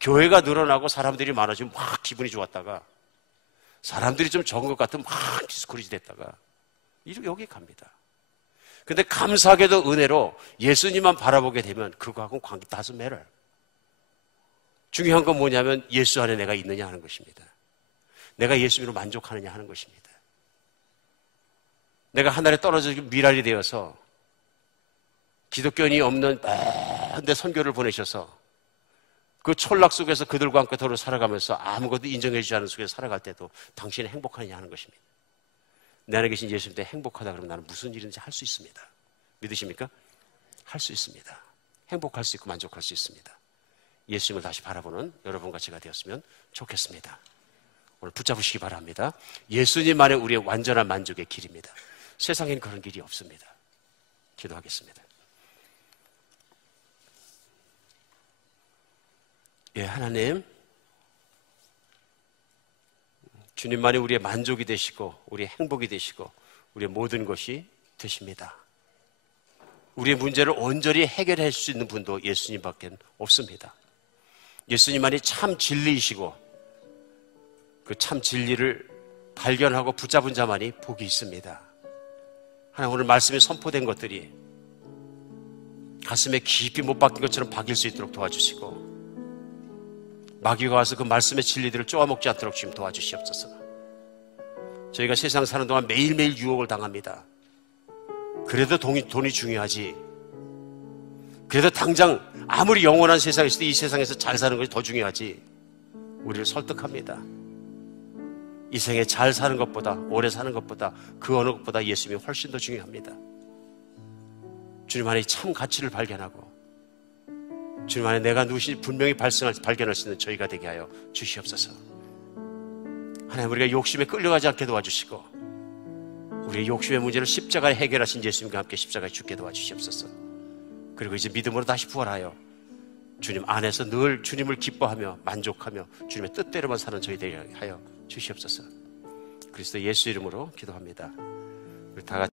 교회가 늘어나고 사람들이 많아지면 막 기분이 좋았다가 사람들이 좀 적은 것 같으면 막 디스코리지 됐다가 여기 갑니다. 근데 감사하게도 은혜로 예수님만 바라보게 되면 그거하고는 관계 doesn't matter. 중요한 건 뭐냐면 예수 안에 내가 있느냐 하는 것입니다. 내가 예수님으로 만족하느냐 하는 것입니다. 내가 하늘에 떨어져 미랄이 되어서 기독교인이 없는 먼 선교를 보내셔서 그 촌락 속에서 그들과 함께 도로 살아가면서 아무것도 인정해 주지 않은 속에서 살아갈 때도 당신이 행복하느냐 하는 것입니다. 내 안에 계신 예수님 때 행복하다 그러면 나는 무슨 일인지 할 수 있습니다. 믿으십니까? 할 수 있습니다. 행복할 수 있고 만족할 수 있습니다. 예수님을 다시 바라보는 여러분과 제가 되었으면 좋겠습니다. 오늘 붙잡으시기 바랍니다. 예수님만의 우리의 완전한 만족의 길입니다. 세상엔 그런 길이 없습니다. 기도하겠습니다. 예, 하나님, 주님만이 우리의 만족이 되시고 우리의 행복이 되시고 우리의 모든 것이 되십니다. 우리의 문제를 온전히 해결할 수 있는 분도 예수님밖에 없습니다. 예수님만이 참 진리이시고 그 참 진리를 발견하고 붙잡은 자만이 복이 있습니다. 하나님, 오늘 말씀이 선포된 것들이 가슴에 깊이 못 박힌 것처럼 박일 수 있도록 도와주시고 마귀가 와서 그 말씀의 진리들을 쪼아먹지 않도록 주님 도와주시옵소서. 저희가 세상 사는 동안 매일매일 유혹을 당합니다. 그래도 돈이 중요하지. 그래도 당장 아무리 영원한 세상에 있어도 이 세상에서 잘 사는 것이 더 중요하지. 우리를 설득합니다. 이 생에 잘 사는 것보다, 오래 사는 것보다, 그 어느 것보다 예수님이 훨씬 더 중요합니다. 주님 안에 참 가치를 발견하고 주님 안에 내가 누구신지 분명히 발견할 수 있는 저희가 되게 하여 주시옵소서. 하나님, 우리가 욕심에 끌려가지 않게 도와주시고 우리의 욕심의 문제를 십자가에 해결하신 예수님과 함께 십자가에 죽게 도와주시옵소서. 그리고 이제 믿음으로 다시 부활하여 주님 안에서 늘 주님을 기뻐하며 만족하며 주님의 뜻대로만 사는 저희 되게 하여 주시옵소서. 그리스도 예수 이름으로 기도합니다. 우리 다 같이